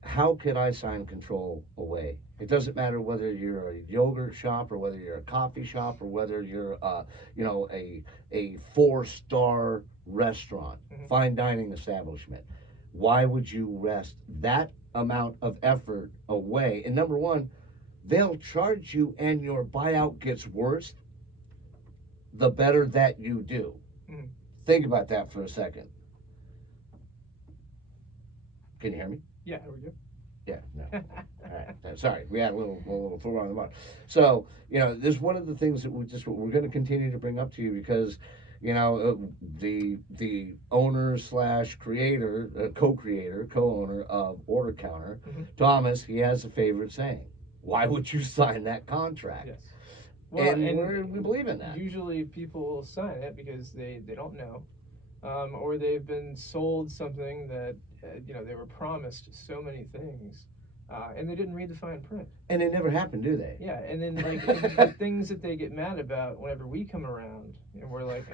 How could I sign control away? It doesn't matter whether you're a yogurt shop or whether you're a coffee shop or whether you're a 4-star restaurant, Mhm. fine dining establishment. Why would you rest that amount of effort away? And number one, they'll charge you, and your buyout gets worse the better that you do. Mhm. Think about that for a second. Can you hear me? Yeah, there we go. Yeah, no. All right. Sorry, we had a little foot on the bar. So, this is one of the things that we're going to continue to bring up to you because, the owner slash creator, co-owner of Order Counter, Mhm. Thomas, he has a favorite saying. Why would you sign that contract? Yes. And we believe in that. Usually people will sign it because they don't know, or they've been sold something that they were promised so many things, and they didn't read the fine print. And it never happened, do they? Yeah, and then the things that they get mad about whenever we come around, and we're like,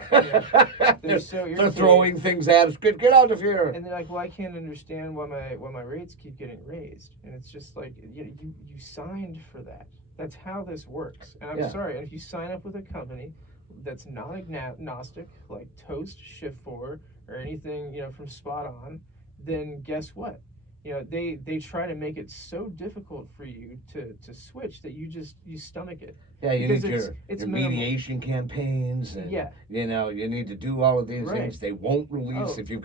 they're so They're irritated. throwing things at us. Get out of here. And they're like, well, I can't understand why my rates keep getting raised. And it's just like, you signed for that. That's how this works. And I'm Yeah. sorry. And if you sign up with a company that's not agnostic, like Toast, Shift4, or anything, from Spot On, then guess what? They try to make it so difficult for you to switch that you stomach it. Yeah, you Because need it's your minimal. mediation campaigns, and Yeah. you need to do all of these Right. things. They won't release Oh. if you've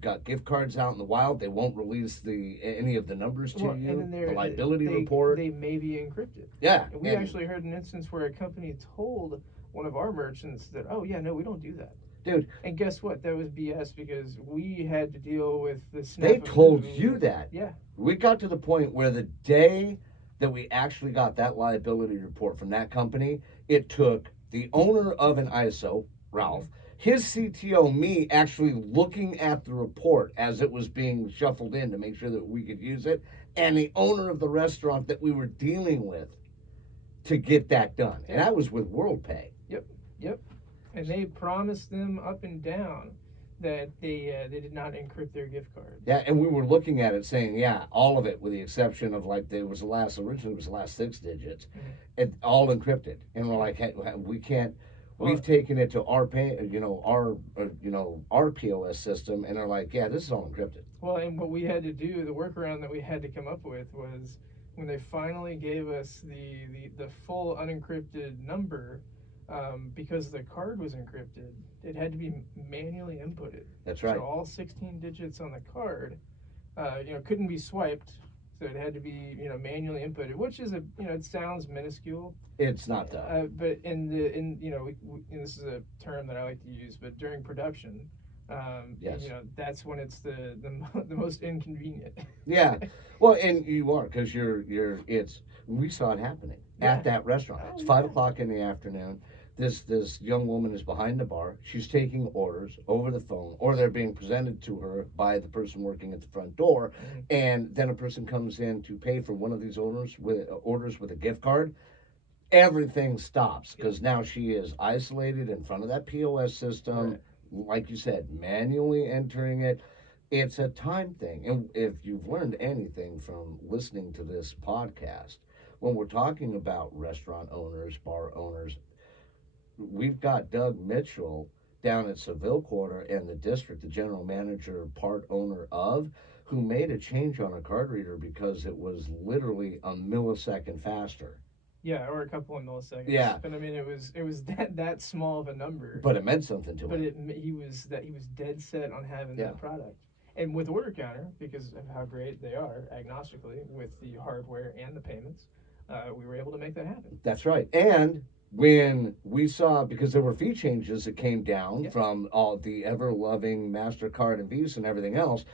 got gift cards out in the wild. They won't release any of the numbers to Well, you. and then The liability they, report. They may be encrypted. Yeah, And we and- actually heard an instance where a company told one of our merchants that, oh yeah, no, we don't do that. Dude. And guess what? That was BS because we had to deal with the They snafu. told you that. Yeah. We got to the point where the day that we actually got that liability report from that company, it took the owner of an ISO, Ralph, his CTO, me, actually looking at the report as it was being shuffled in to make sure that we could use it, and the owner of the restaurant that we were dealing with to get that done. And that was with WorldPay. Yep. And they promised them up and down that they did not encrypt their gift cards. Yeah, and we were looking at it saying, yeah, all of it with the exception of originally it was the last 6 digits, it all encrypted. And we're like, hey, we can't. We've taken it to our our POS system, and they're like, yeah, this is all encrypted. Well, and what we had to do, the workaround that we had to come up with was when they finally gave us the full unencrypted number. Because the card was encrypted, it had to be manually inputted. That's right. So all 16 digits on the card, couldn't be swiped. So it had to be, manually inputted, which is it sounds minuscule. It's not though. But and this is a term that I like to use, but during production, Yes. You know, that's when it's the most inconvenient. Yeah. Well, and you are because it's we saw it happening Yeah. at that restaurant. Oh It's yeah. 5 o'clock in the afternoon. This young woman is behind the bar. She's taking orders over the phone, or they're being presented to her by the person working at the front door, Mhm. and then a person comes in to pay for one of these orders with a gift card. Everything stops Yeah. because now she is isolated in front of that POS system, Right. like you said, manually entering it. It's a time thing. And if you've learned anything from listening to this podcast, when we're talking about restaurant owners, bar owners, we've got Doug Mitchell down at Seville Quarter and the district, the general manager, part owner of, who made a change on a card reader because it was literally a millisecond faster. Yeah, or a couple of milliseconds. Yeah, But I mean, it was that small of a number. but it meant something to But him. he was dead set on having Yeah. that product. And with Order Counter, because of how great they are agnostically with the hardware and the payments, we were able to make that happen. That's right. And when we saw, because there were fee changes that came down Yep. from all the ever loving MasterCard and Visa and everything else,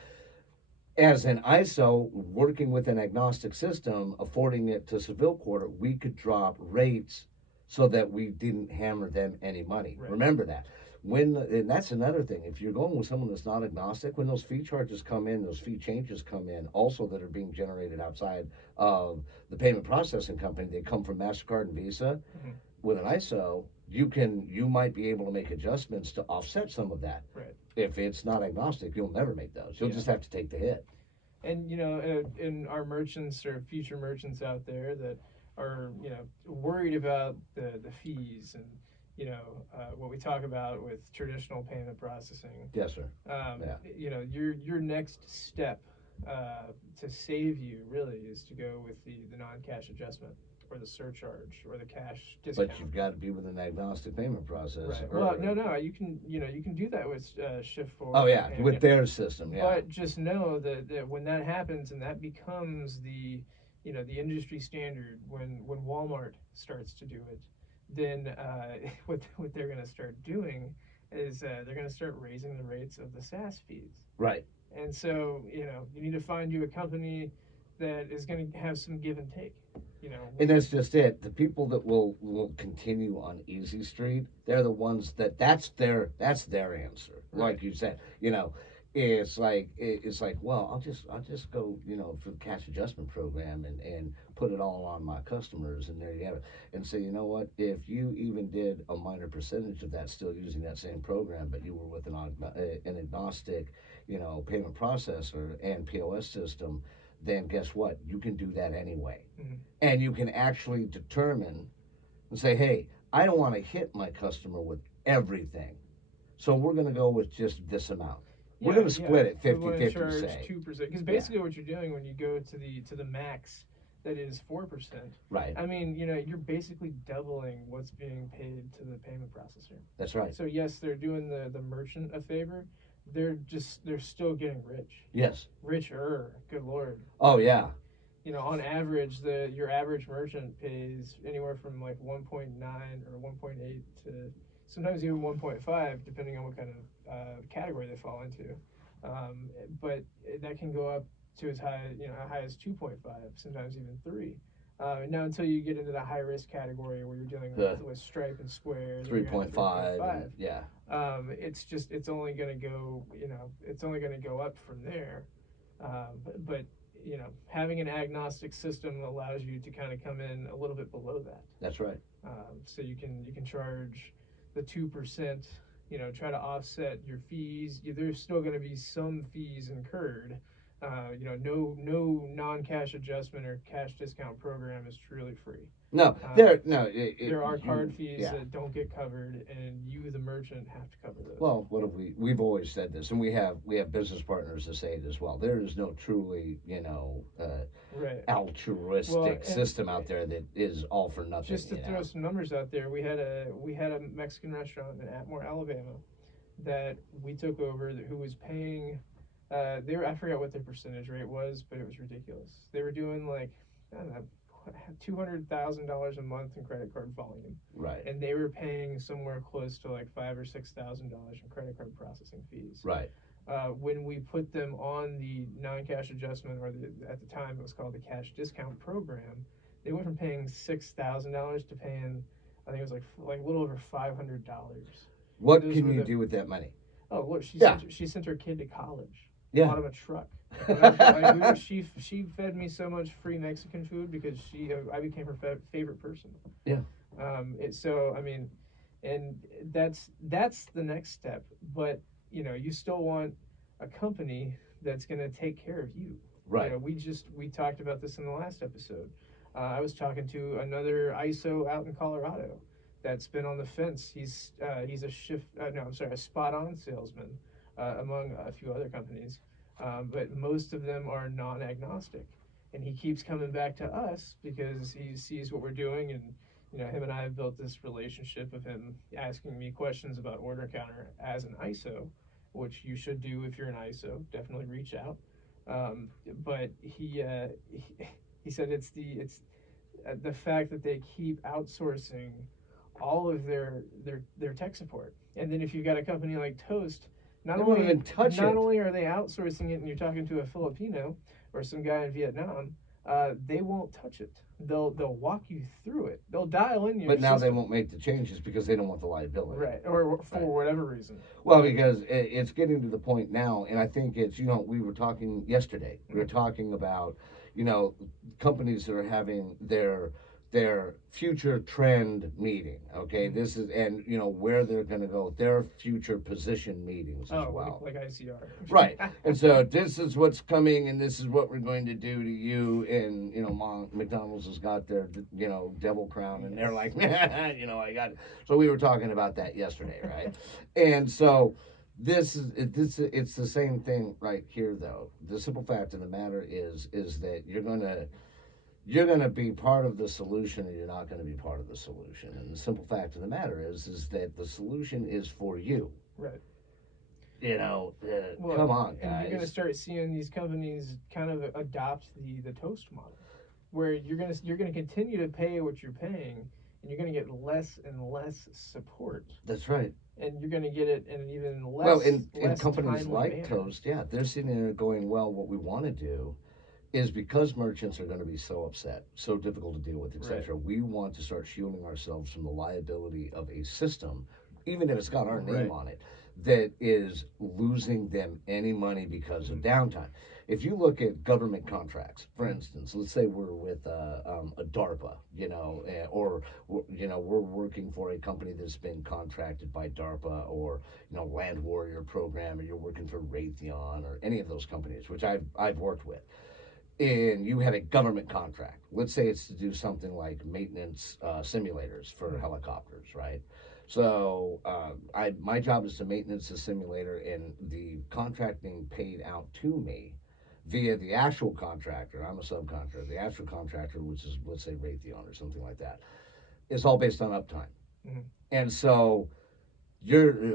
as an ISO working with an agnostic system, affording it to Seville Quarter, we could drop rates so that we didn't hammer them any money. Right. Remember that. And that's another thing. If you're going with someone that's not agnostic, when those fee charges come in, those fee changes come in, also that are being generated outside of the payment processing company, they come from MasterCard and Visa. Mhm. With an ISO, you might be able to make adjustments to offset some of that. Right. If it's not agnostic, you'll never make those. You'll Yeah. just have to take the hit. And in our merchants or future merchants out there that are worried about the fees and what we talk about with traditional payment processing. Yes, sir. Yeah. Your next step to save you really is to go with the non-cash adjustment or the surcharge or the cash discount. But you've got to be with an agnostic payment process. Right. Well, no, you can do that with Shift Forward. Oh yeah, with their system. Yeah. But just know that when that happens and that becomes the industry standard, when Walmart starts to do it, then what they're going to start doing is they're going to start raising the rates of the SaaS fees. Right. And so you need to find you a company that is going to have some give and take. And that's just it. The people that will continue on Easy Street, they're the ones that's their answer. Right. Like you said, it's like well, I'll just go for the cash adjustment program and put it all on my customers, and there you have it. And say, you know what, if you even did a minor percentage of that still using that same program, but you were with an agnostic payment processor and POS system, then guess what, you can do that anyway. Mm-hmm. And you can actually determine and say, hey, I don't want to hit my customer with everything, so we're going to go with just this amount. We're going to split it 50-50, charge say. 2%, because basically what you're doing when you go to the max, that is 4%. Right. I mean, you're basically doubling what's being paid to the payment processor. That's right. So yes, they're doing the merchant a favor. They're still getting rich. Yes. Richer. Good Lord. Oh yeah. On average, your average merchant pays anywhere from like 1.9 or 1.8 to sometimes even 1.5, depending on what kind of category they fall into. But that can go up to as high as 2.5, sometimes even 3. Now, until you get into the high risk category where you're dealing with Stripe and Square, 3.5. Yeah. It's only going to go up from there. But having an agnostic system allows you to kind of come in a little bit below that. That's right. So you can charge the 2%. Try to offset your fees. There's still going to be some fees incurred. No non-cash adjustment or cash discount program is truly free. No, there are card fees yeah. that don't get covered, and you, the merchant, have to cover those. Well, what have we've always said this, and we have business partners that say it as well. There is no truly, right. altruistic system out there that is all for nothing. Just to throw some numbers out there, we had a Mexican restaurant in Atmore, Alabama, that we took over who was paying. I forgot what their percentage rate was, but it was ridiculous. They were doing like, I don't know, $200,000 a month in credit card volume, Right. and they were paying somewhere close to like $5,000 or $6,000 in credit card processing fees. Right. When we put them on the non-cash adjustment, or at the time it was called the cash discount program, they went from paying $6,000 to paying, I think it was like a little over $500. What Those can were you the- do with that money? Oh, look, Yeah. she sent her kid to college. Yeah. Bought him a truck. Like, she fed me so much free Mexican food because I became her favorite person. Yeah. So I mean, and that's the next step. But you know, you still want a company that's going to take care of you. Right. You know, we talked about this in the last episode. I was talking to another ISO out in Colorado that's been on the fence. He's a spot on salesman among a few other companies, but most of them are non-agnostic. And he keeps coming back to us because he sees what we're doing, and you know, him and I have built this relationship of him asking me questions about Order Counter as an ISO, which you should do if you're an ISO. Definitely reach out. But he said it's the fact that they keep outsourcing all of their tech support, and then if you've got a company like Toast, They won't even touch not it. only are they outsourcing it, and you're talking to a Filipino or some guy in Vietnam, they won't touch it. They'll walk you through it. They'll dial in your But now they system. won't make the changes because they don't want the liability. Right, or for Right. whatever reason. Well, because it's getting to the point now, and I think it's, you know, we were talking yesterday. We were talking about, you know, companies that are having their future trend meeting. Okay, this is, and you know where they're going to go. Their future position meetings as well. like ICR. Right. And so this is what's coming, and this is what we're going to do to you. And you know, McDonald's has got their, you know, devil crown, and they're like, you know, I got it. So we were talking about that yesterday, right? And so it's the same thing right here, though. The simple fact of the matter is that you're gonna be part of the solution, or you're not gonna be part of the solution. And the simple fact of the matter is that the solution is for you. Right. You know, Well, come on, And you're going to guys. start seeing these companies kind of adopt the Toast model, where you're going to continue to pay what you're paying, and you're going to get less and less support, That's right. and you're going to get it in an even less. Well, in less companies timely like manner. Toast, yeah, they're sitting there going, well, what we want to do is, because merchants are going to be so upset, so difficult to deal with, etc. We want to start shielding ourselves from the liability of a system, even if it's got our name Right. on it, that is losing them any money because of downtime. If you look at government contracts, for instance, let's say we're with a DARPA, you know, or you know, we're working for a company that's been contracted by DARPA, or you know, Land Warrior program, or you're working for Raytheon or any of those companies, which I've worked with. And you have a government contract. Let's say it's to do something like maintenance simulators for helicopters, right? So my job is to maintenance the simulator, and the contract being paid out to me via the actual contractor. I'm a subcontractor. The actual contractor, which is, let's say, Raytheon or something like that, is all based on uptime. Mhm. And so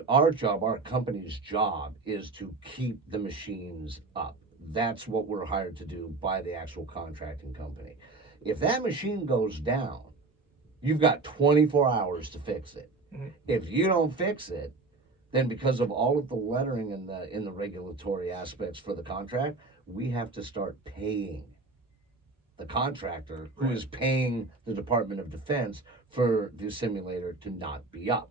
our company's job is to keep the machines up. That's what we're hired to do by the actual contracting company. If that machine goes down, you've got 24 hours to fix it. Mhm. If you don't fix it, then because of all of the lettering in the regulatory aspects for the contract, we have to start paying the contractor, who Right. is paying the Department of Defense for the simulator to not be up.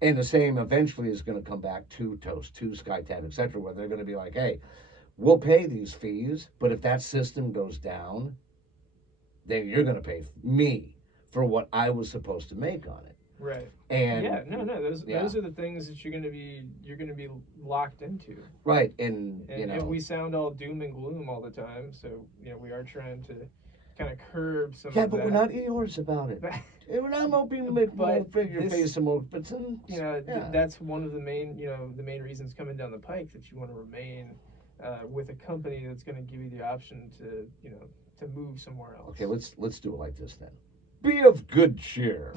And the same eventually is going to come back to Toast, to SkyTab, etc., where they're going to be like, hey, we'll pay these fees, but if that system goes down, then you're going to pay me for what I was supposed to make on it. Right. And Yeah. No. Those yeah. are the things that you're going to be locked into. right, and And, you know, and we sound all doom and gloom all the time, so you know we are trying to kind of curb some yeah, of but that. we're not Eeyores about it. We're not moping with But your this- face and but some, You know, yeah. that's one of the main reasons coming down the pike, that you want to remain with a company that's going to give you the option to move somewhere else. Okay, let's do it like this then. Be of good cheer.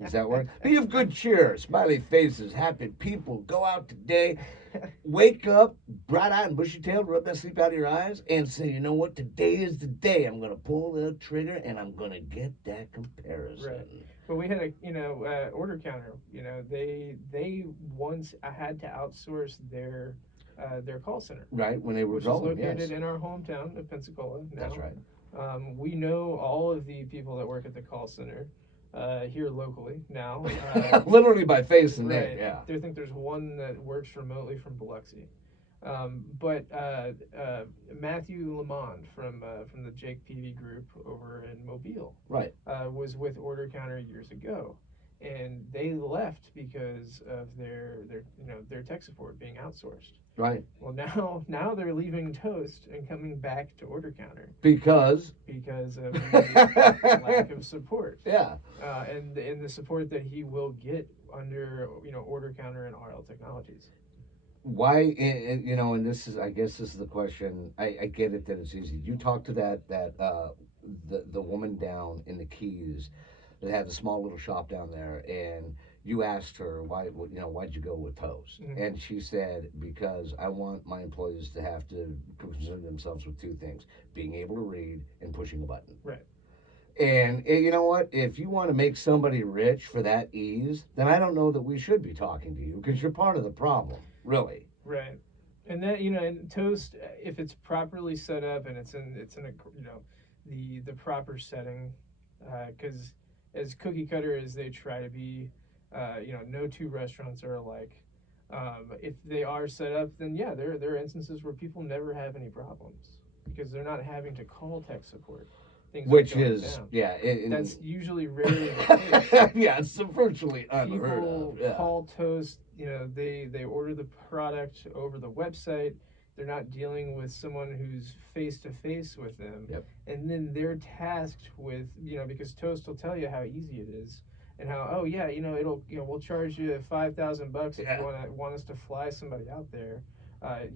Does that work? Be of good cheer. Smiley faces, happy people. Go out today. Wake up, bright-eyed and bushy-tailed, rub that sleep out of your eyes, and say, you know what? Today is the day. I'm going to pull the trigger, and I'm going to get that comparison. Right. But we had a order counter. They once had to outsource their call center, Right, when they were which is growing, located yes. in our hometown of Pensacola. Now. That's right. We know all of the people that work at the call center here locally now. Literally by face and Right. name, yeah. I think there's one that works remotely from Biloxi. But Matthew Lamond from the Jake Peavy group over in Mobile Right. was with Order Counter years ago, and they left because of their tech support being outsourced. Right. Well, now they're leaving Toast and coming back to Order Counter Because of the lack of support. yeah. And the support that he will get under Order Counter and RL Technologies. Why and this is, I guess this is the question. I get it that it's easy. You talk to the woman down in the Keys that had the small little shop down there, and you asked her why'd you go with Toast, Mhm. and she said, because I want my employees to have to concern themselves with two things: being able to read and pushing a button. Right. And you know what? If you want to make somebody rich for that ease, then I don't know that we should be talking to you, because you're part of the problem, really. Right. And that and Toast, if it's properly set up and it's in a the proper setting, because as cookie cutter as they try to be, no two restaurants are alike. If they are set up, then yeah, there are instances where people never have any problems because they're not having to call tech support. Things are Which going is, down. yeah. That's usually rarely the case. Yeah, it's virtually unheard People of. Yeah. call Toast, they order the product over the website. They're not dealing with someone who's face to face with them. Yep. And then they're tasked with, because Toast will tell you how easy it is and how, we'll charge you $5,000 if Yeah. you want us to fly somebody out there.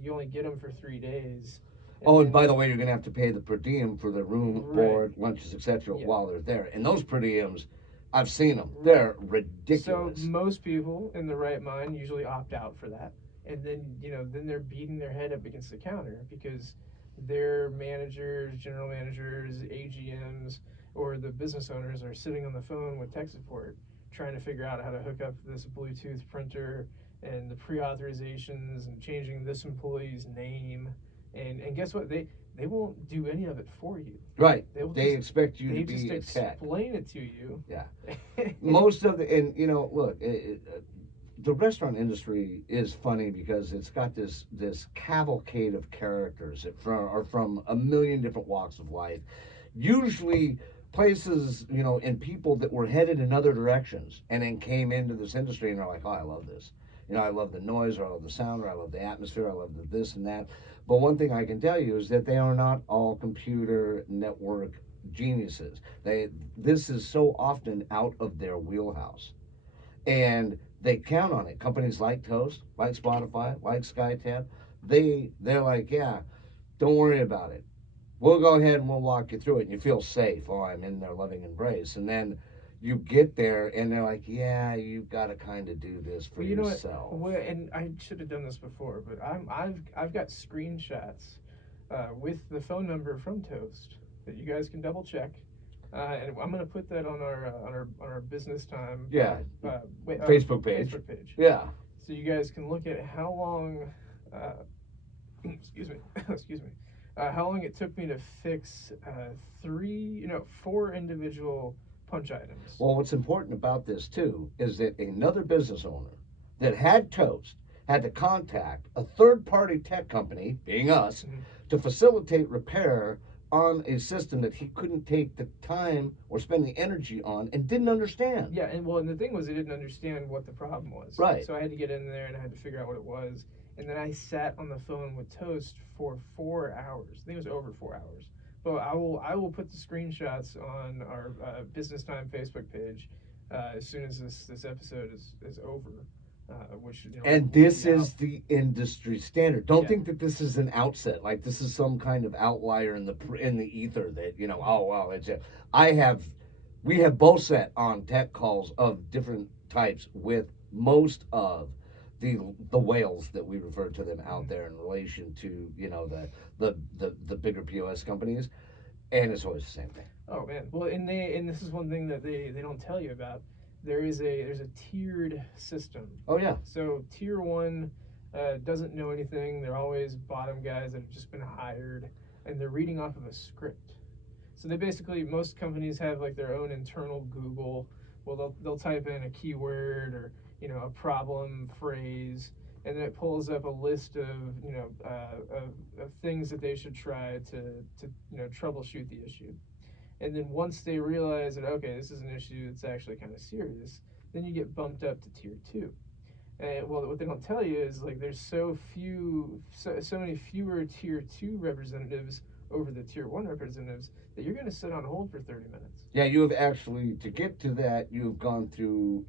You only get them for 3 days. Oh, and then- by the way, you're gonna have to pay the per diem for the room, Right. board, lunches, etc. Yeah. while they're there. And those per diems, I've seen them. They're So ridiculous. most people in the right mind usually opt out for that, and then they're beating their head up against the counter because their managers, general managers, AGMs, or the business owners are sitting on the phone with tech support trying to figure out how to hook up this Bluetooth printer and the pre-authorizations and changing this employee's name, and guess what, they won't do any of it for you. Right. They will They just- expect you They to be a just tech. explain it to you. Yeah. Most of the, and look, the restaurant industry is funny because it's got this cavalcade of characters that are from a million different walks of life, usually places and people that were headed in other directions and then came into this industry and are like, oh, I love this. I love the noise, or I love the sound, or I love the atmosphere, I love the this and that. But one thing I can tell you is that they are not all computer network geniuses. This is so often out of their wheelhouse, and they count on it. Companies like Toast, like Spotify, like SkyTab, they're like, yeah, don't worry about it. We'll go ahead and we'll walk you through it, and you feel safe. Oh, I'm in their loving embrace, and then you get there and they're like, yeah, you've got to kind of do this for yourself. Well, and I should have done this before, but I've got screenshots with the phone number from Toast that you guys can double check, and I'm gonna put that on our business time Facebook page. Facebook page. Yeah. So you guys can look at how long, excuse me, how long it took me to fix 4 individual punch items. Well, what's important about this too is that another business owner that had Toast had to contact a third-party tech company, being us, Mhm. to facilitate repair on a system that he couldn't take the time or spend the energy on and didn't understand. Yeah, and the thing was, I didn't understand what the problem was. Right. So I had to get in there and I had to figure out what it was, and then I sat on the phone with Toast for 4 hours. I think it was over 4 hours. But I will put the screenshots on our Business Time Facebook page as soon as this episode is over. Which And will this be out. is the industry standard. Don't Yeah. think that this is an outset, like this is some kind of outlier in the ether that oh well, it's it. I have We have both sat on tech calls of different types with most of the whales that we refer to them out there in relation to the bigger POS companies, and it's always the same thing. Oh man. Well, and this is one thing that they don't tell you about. There's a tiered system. Oh yeah, So tier one doesn't know anything. They're always bottom guys that have just been hired, and they're reading off of a script. So they basically, most companies have like their own internal Google. Well, they'll type in a keyword or a problem phrase, and then it pulls up a list of of things that they should try to troubleshoot the issue. And then once they realize that, okay, this is an issue that's actually kind of serious, then you get bumped up to tier two. And well, what they don't tell you is like there's so many fewer tier two representatives over the tier one representatives that you're going to sit on hold for 30 minutes. yeah. You have actually, to get to that, you have gone through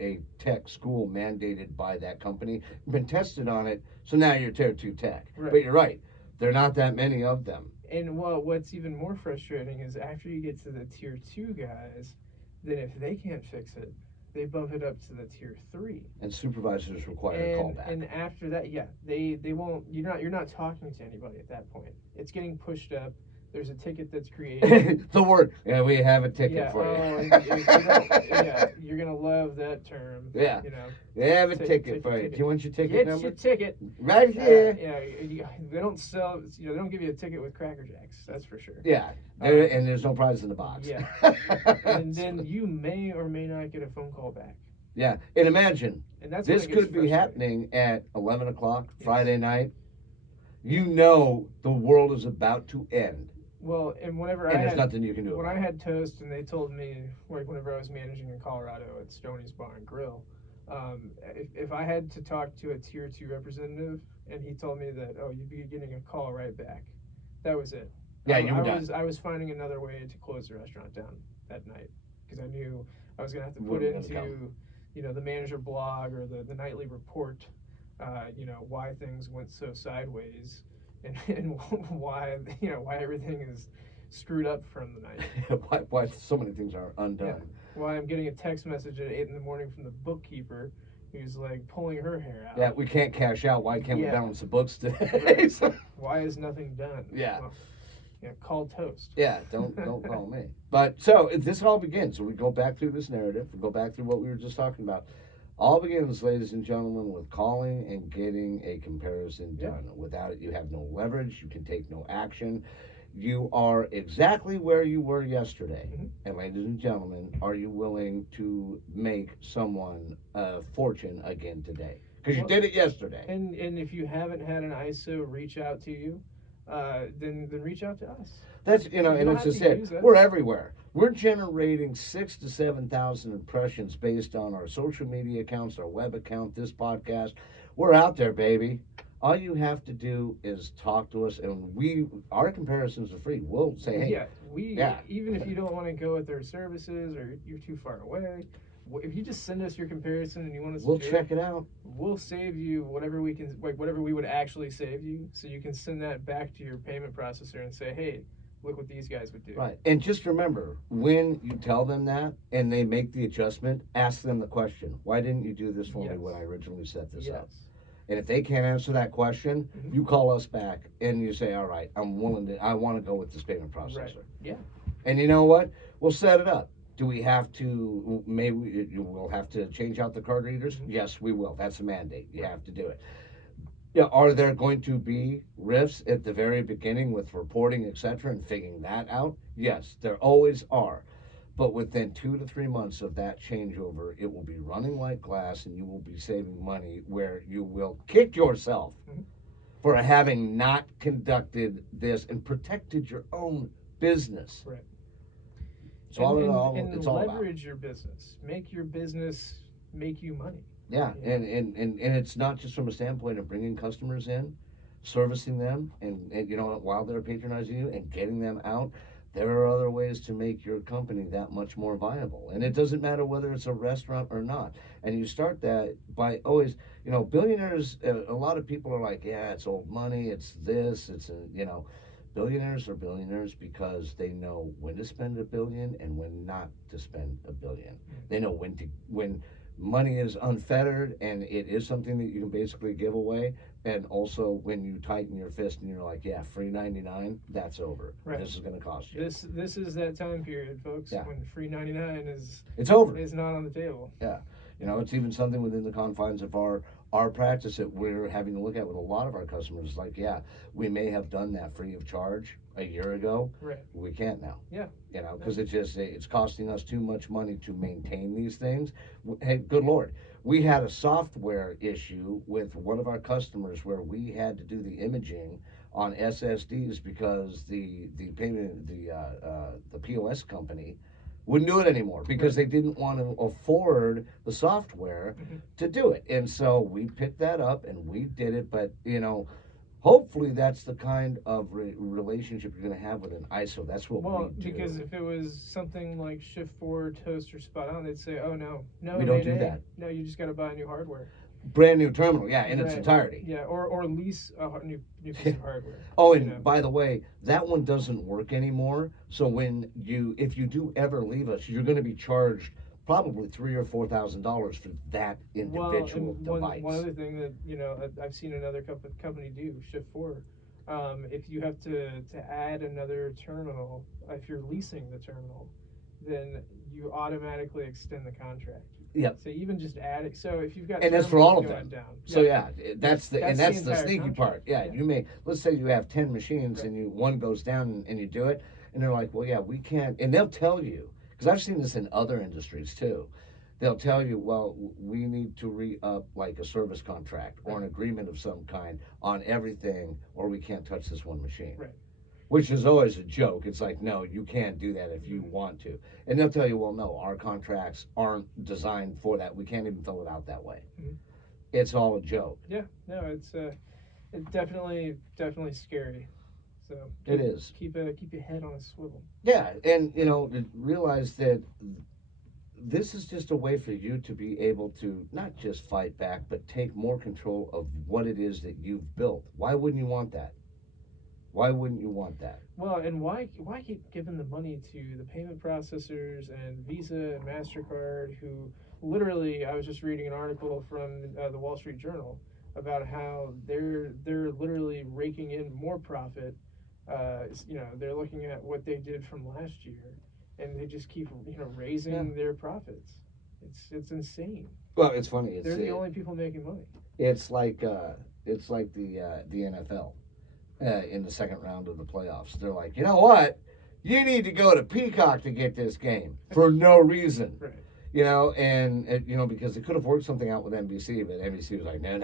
a tech school mandated by that company, been tested on it, so now you're tier two tech. Right. But you're right, there are not that many of them. And well, what's even more frustrating is after you get to the tier two guys, then if they can't fix it, they bump it up to the tier three. And supervisors require a And callback. and after that, yeah, they won't. You're not talking to anybody at that point. It's getting pushed up. There's a ticket that's created. The word. Yeah, we have a ticket Yeah. for Oh, you. yeah. You're gonna love that term. Yeah. You know. We have a Ticket, ticket ticket, for you. ticket. Do you want your ticket Get number? your ticket. Right here. They don't sell. They don't give you a ticket with Cracker Jacks. That's for sure. Yeah. And there's no prize in the box. Yeah. And then you may or may not get a phone call back. Yeah. And imagine, And that's when this it gets could be frustrating. happening at 11 o'clock Yes. Friday night. You know the world is about to end. Well, and whenever And I there's had nothing you can do when about I it. had Toast and they told me, like whenever I was managing in Colorado at Stoney's Bar and Grill, if I had to talk to a tier two representative and he told me that, oh, you'd be getting a call right back, that was it. Yeah, you were done. I was finding another way to close the restaurant down that night because I knew I was gonna have to put Wouldn't into come. the manager blog or the nightly report, why things went so sideways and why why everything is screwed up from the night. why so many things are undone. Yeah. Why I'm getting a text message at 8 in the morning from the bookkeeper who's like pulling her hair out. Yeah, we can't cash out. Why can't we Yeah. balance the books today? Right. So- Why is nothing done? Yeah. Well, call Toast. yeah, don't call me. But so this all begins. So we go back through this narrative. We go back through what we were just talking about. All begins, ladies and gentlemen, with calling and getting a comparison Yeah. done. Without it, you have no leverage. You can take no action. You are exactly where you were yesterday. Mhm. And ladies and gentlemen, are you willing to make someone a fortune again today? Because you Well, did it yesterday. And if you haven't had an ISO reach out to you, then reach out to us. That's You and don't it's have just to it. use us. We're everywhere. We're generating 6,000 to 7,000 impressions based on our social media accounts, our web account, this podcast. We're out there, baby. All you have to do is talk to us, and our comparisons are free. We'll say, hey, Yeah, even if you don't want to go with their services or you're too far away, if you just send us your comparison and you want us we'll to do check it out. we'll save you whatever we can, like whatever we would actually save you, so you can send that back to your payment processor and say, hey, look what these guys would do. Right. And just remember, when you tell them that and they make the adjustment, ask them the question, why didn't you do this for me Yes. when I originally set this up? Yes. And if they can't answer that question, Mhm. you call us back and you say, all right, I want to go with this payment processor. Right. Yeah. And you know what? We'll set it up. Do we have to, maybe you will have to change out the card readers? Mhm. Yes, we will. That's a mandate. You have to do it. Yeah, are there going to be rifts at the very beginning with reporting, etc., and figuring that out? Yes, there always are. But within 2 to 3 months of that changeover, it will be running like glass and you will be saving money where you will kick yourself Mhm. for having not conducted this and protected your own business. Right. It's all in and, all, and it's all about. leverage your business. Make your business make you money. Yeah, Yeah. and it's not just from a standpoint of bringing customers in, servicing them, and while they're patronizing you and getting them out, there are other ways to make your company that much more viable. And it doesn't matter whether it's a restaurant or not. And you start that by always, billionaires, a lot of people are like, yeah, it's old money, it's this, Billionaires are billionaires because they know when to spend a billion and when not to spend a billion. They know when money is unfettered and it is something that you can basically give away, and also when you tighten your fist and you're like, yeah, free 99, that's over. Right. This is going to cost you. This is that time period, folks. Yeah. When free 99 It's over. is not on the table. Yeah. You know, it's even something within the confines of our practice that we're having to look at with a lot of our customers. Like, yeah, we may have done that free of charge a year ago. Right. We can't now. Yeah. You know, because it's costing us too much money to maintain these things. Hey, good Lord, we had a software issue with one of our customers where we had to do the imaging on SSDs because the payment the POS company wouldn't do it anymore because they didn't want to afford the software to do it. And so we picked that up and we did it. But, you know, hopefully that's the kind of relationship you're going to have with an ISO. That's what we do. Because if it was something like Shift 4 Toast or Spot On, they'd say, oh, no, we don't do that. No, you just got to buy new hardware. Brand new terminal, yeah, in its entirety. Yeah, or lease a new piece of hardware. Oh, and by the way, that one doesn't work anymore. So if you do ever leave us, you're going to be charged probably $3,000 or $4,000 for that individual device. One other thing that I've seen another company do, Shift 4. If you have to add another terminal, if you're leasing the terminal, then you automatically extend the contract. Yep. So even just add it. So if you've got, and that's for all of them. Down. So yeah, that's the sneaky contract. part. Yeah, you may, let's say you have 10 machines and one goes down and you do it, and they're like, well, yeah, we can't, and they'll tell you, because I've seen this in other industries too. They'll tell you, well, we need to re-up like a service contract or an agreement of some kind on everything, or we can't touch this one machine. Right. Which is always a joke. It's like, no, you can't do that if you want to. And they'll tell you, well, no, our contracts aren't designed for that. We can't even fill it out that way. Mm-hmm. It's all a joke. Yeah, no, it's definitely scary. So it is. Keep your head on a swivel. Yeah, and realize that this is just a way for you to be able to not just fight back, but take more control of what it is that you've built. Why wouldn't you want that? Why wouldn't you want that? Well, and why keep giving the money to the payment processors and Visa and MasterCard, who literally, I was just reading an article from the Wall Street Journal about how they're literally raking in more profit. They're looking at what they did from last year, and they just keep raising their profits. It's insane. Well, it's funny. They're the only people making money. It's like the NFL. In the second round of the playoffs, they're like, you know what? You need to go to Peacock to get this game for no reason. Right. Because they could have worked something out with NBC, but NBC was like, no,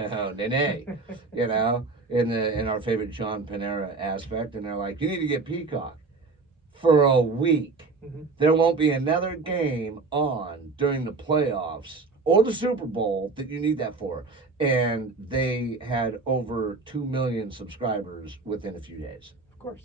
in our favorite John Panera aspect, and they're like, you need to get Peacock for a week. Mm-hmm. There won't be another game on during the playoffs or the Super Bowl that you need that for. And they had over 2 million subscribers within a few days. Of course.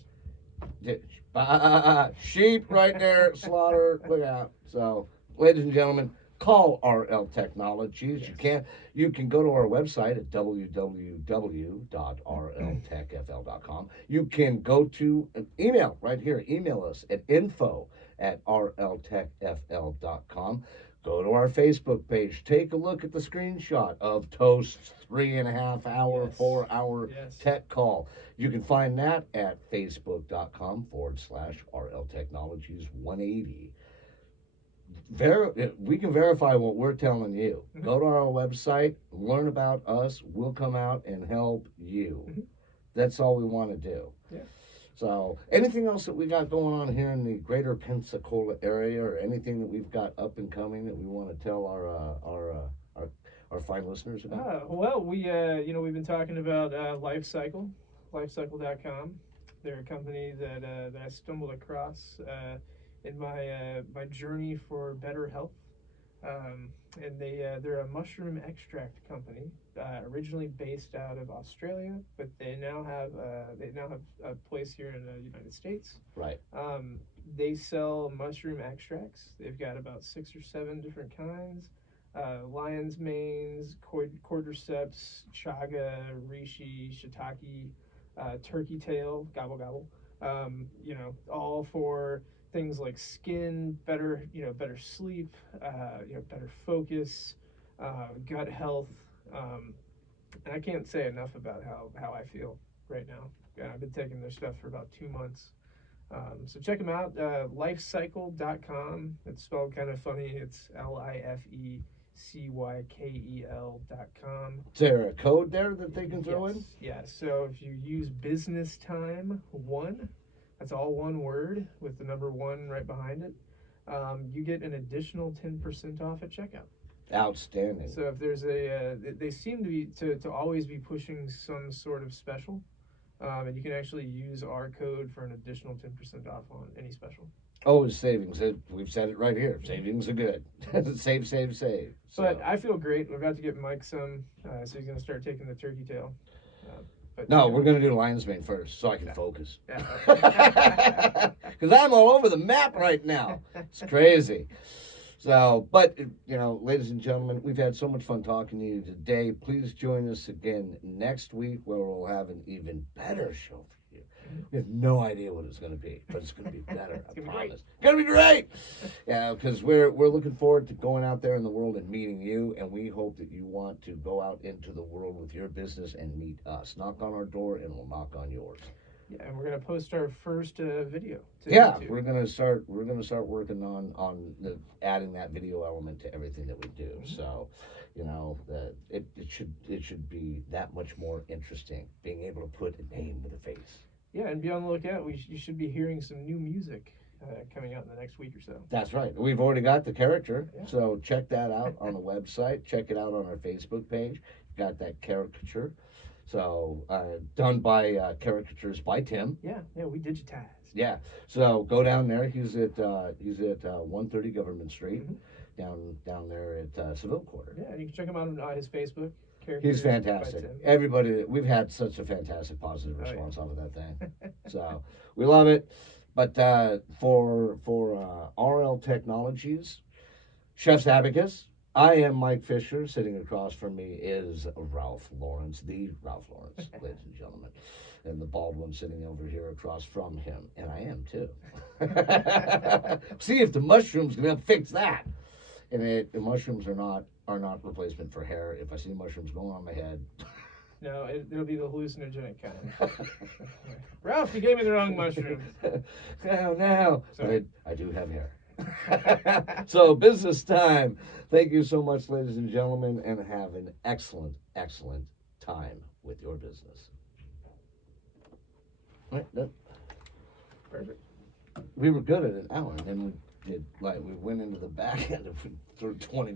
Sheep right there, slaughter, look out. So, ladies and gentlemen, call RL Technologies. Yes. You can go to our website at www.rltechfl.com. You can go to email right here. Email us at info@rltechfl.com. Go to our Facebook page. Take a look at the screenshot of Toast's 3.5 hour, 4 hour tech call. You can find that at facebook.com/RL Technologies 180. We can verify what we're telling you. Mm-hmm. Go to our website, learn about us. We'll come out and help you. Mm-hmm. That's all we want to do. Yeah. So, anything else that we got going on here in the greater Pensacola area, or anything that we've got up and coming that we want to tell our fine listeners about? Well, we've been talking about Lifecycle, lifecycle.com. They're a company that I stumbled across in my journey for better health. And they're a mushroom extract company, originally based out of Australia, but they now have a place here in the United States. Right. They sell mushroom extracts. They've got about 6 or 7 different kinds: lion's manes, cordyceps, chaga, reishi, shiitake, turkey tail, gobble gobble. All for things like skin, better sleep, better focus, gut health. And I can't say enough about how I feel right now. I've been taking this stuff for about 2 months. So check them out, lifecycle.com. It's spelled kind of funny. It's LIFECYKEL.com. Is there a code there that they can throw Yes. in? Yeah. So if you use business time one, that's all one word with the number one right behind it, you get an additional 10% off at checkout. Outstanding. So if there's they seem to always be pushing some sort of special. And you can actually use our code for an additional 10% off on any special. Oh, it's savings. We've said it right here. Savings are good. Save, save, save. But I feel great. We're about to get Mike some, so he's going to start taking the turkey tail. No, we're going to do lion's mane first so I can focus. Yeah. Because I'm all over the map right now. It's crazy. So, but, ladies and gentlemen, we've had so much fun talking to you today. Please join us again next week where we'll have an even better show for you. We have no idea what it's going to be, but it's going to be better. I promise. It's going to be great. Yeah, because we're looking forward to going out there in the world and meeting you, and we hope that you want to go out into the world with your business and meet us. Knock on our door, and we'll knock on yours. Yeah, and we're gonna post our first video. Yeah, YouTube. we're gonna start working on adding that video element to everything that we do. Mm-hmm. So, it should be that much more interesting, being able to put a name with a face. Yeah, and be on the lookout. You should be hearing some new music coming out in the next week or so. That's right. We've already got the character, Yeah. so check that out on the website. Check it out on our Facebook page. Got that caricature. So done by Caricatures by Tim. Yeah, we digitized. Yeah. So go down there. He's at 130 Government Street, down there at Seville Quarter. Yeah, and you can check him out on his Facebook. He's Characters by fantastic. Tim. Everybody, we've had such a fantastic positive Oh, yeah. response out of that thing. So we love it. But for RL Technologies, Chef's Abacus, I am Mike Fisher. Sitting across from me is Ralph Lawrence, the Ralph Lawrence, ladies and gentlemen. And the bald one sitting over here across from him. And I am too. See if the mushrooms can help fix that. And the mushrooms are not replacement for hair. If I see mushrooms going on my head. No, it'll be the hallucinogenic kind. Ralph, you gave me the wrong mushrooms. No. Sorry. I do have hair. So business time. Thank you so much, ladies and gentlemen, and have an excellent, excellent time with your business. Right, Perfect. we were good at an hour, and then we went into the back end of 20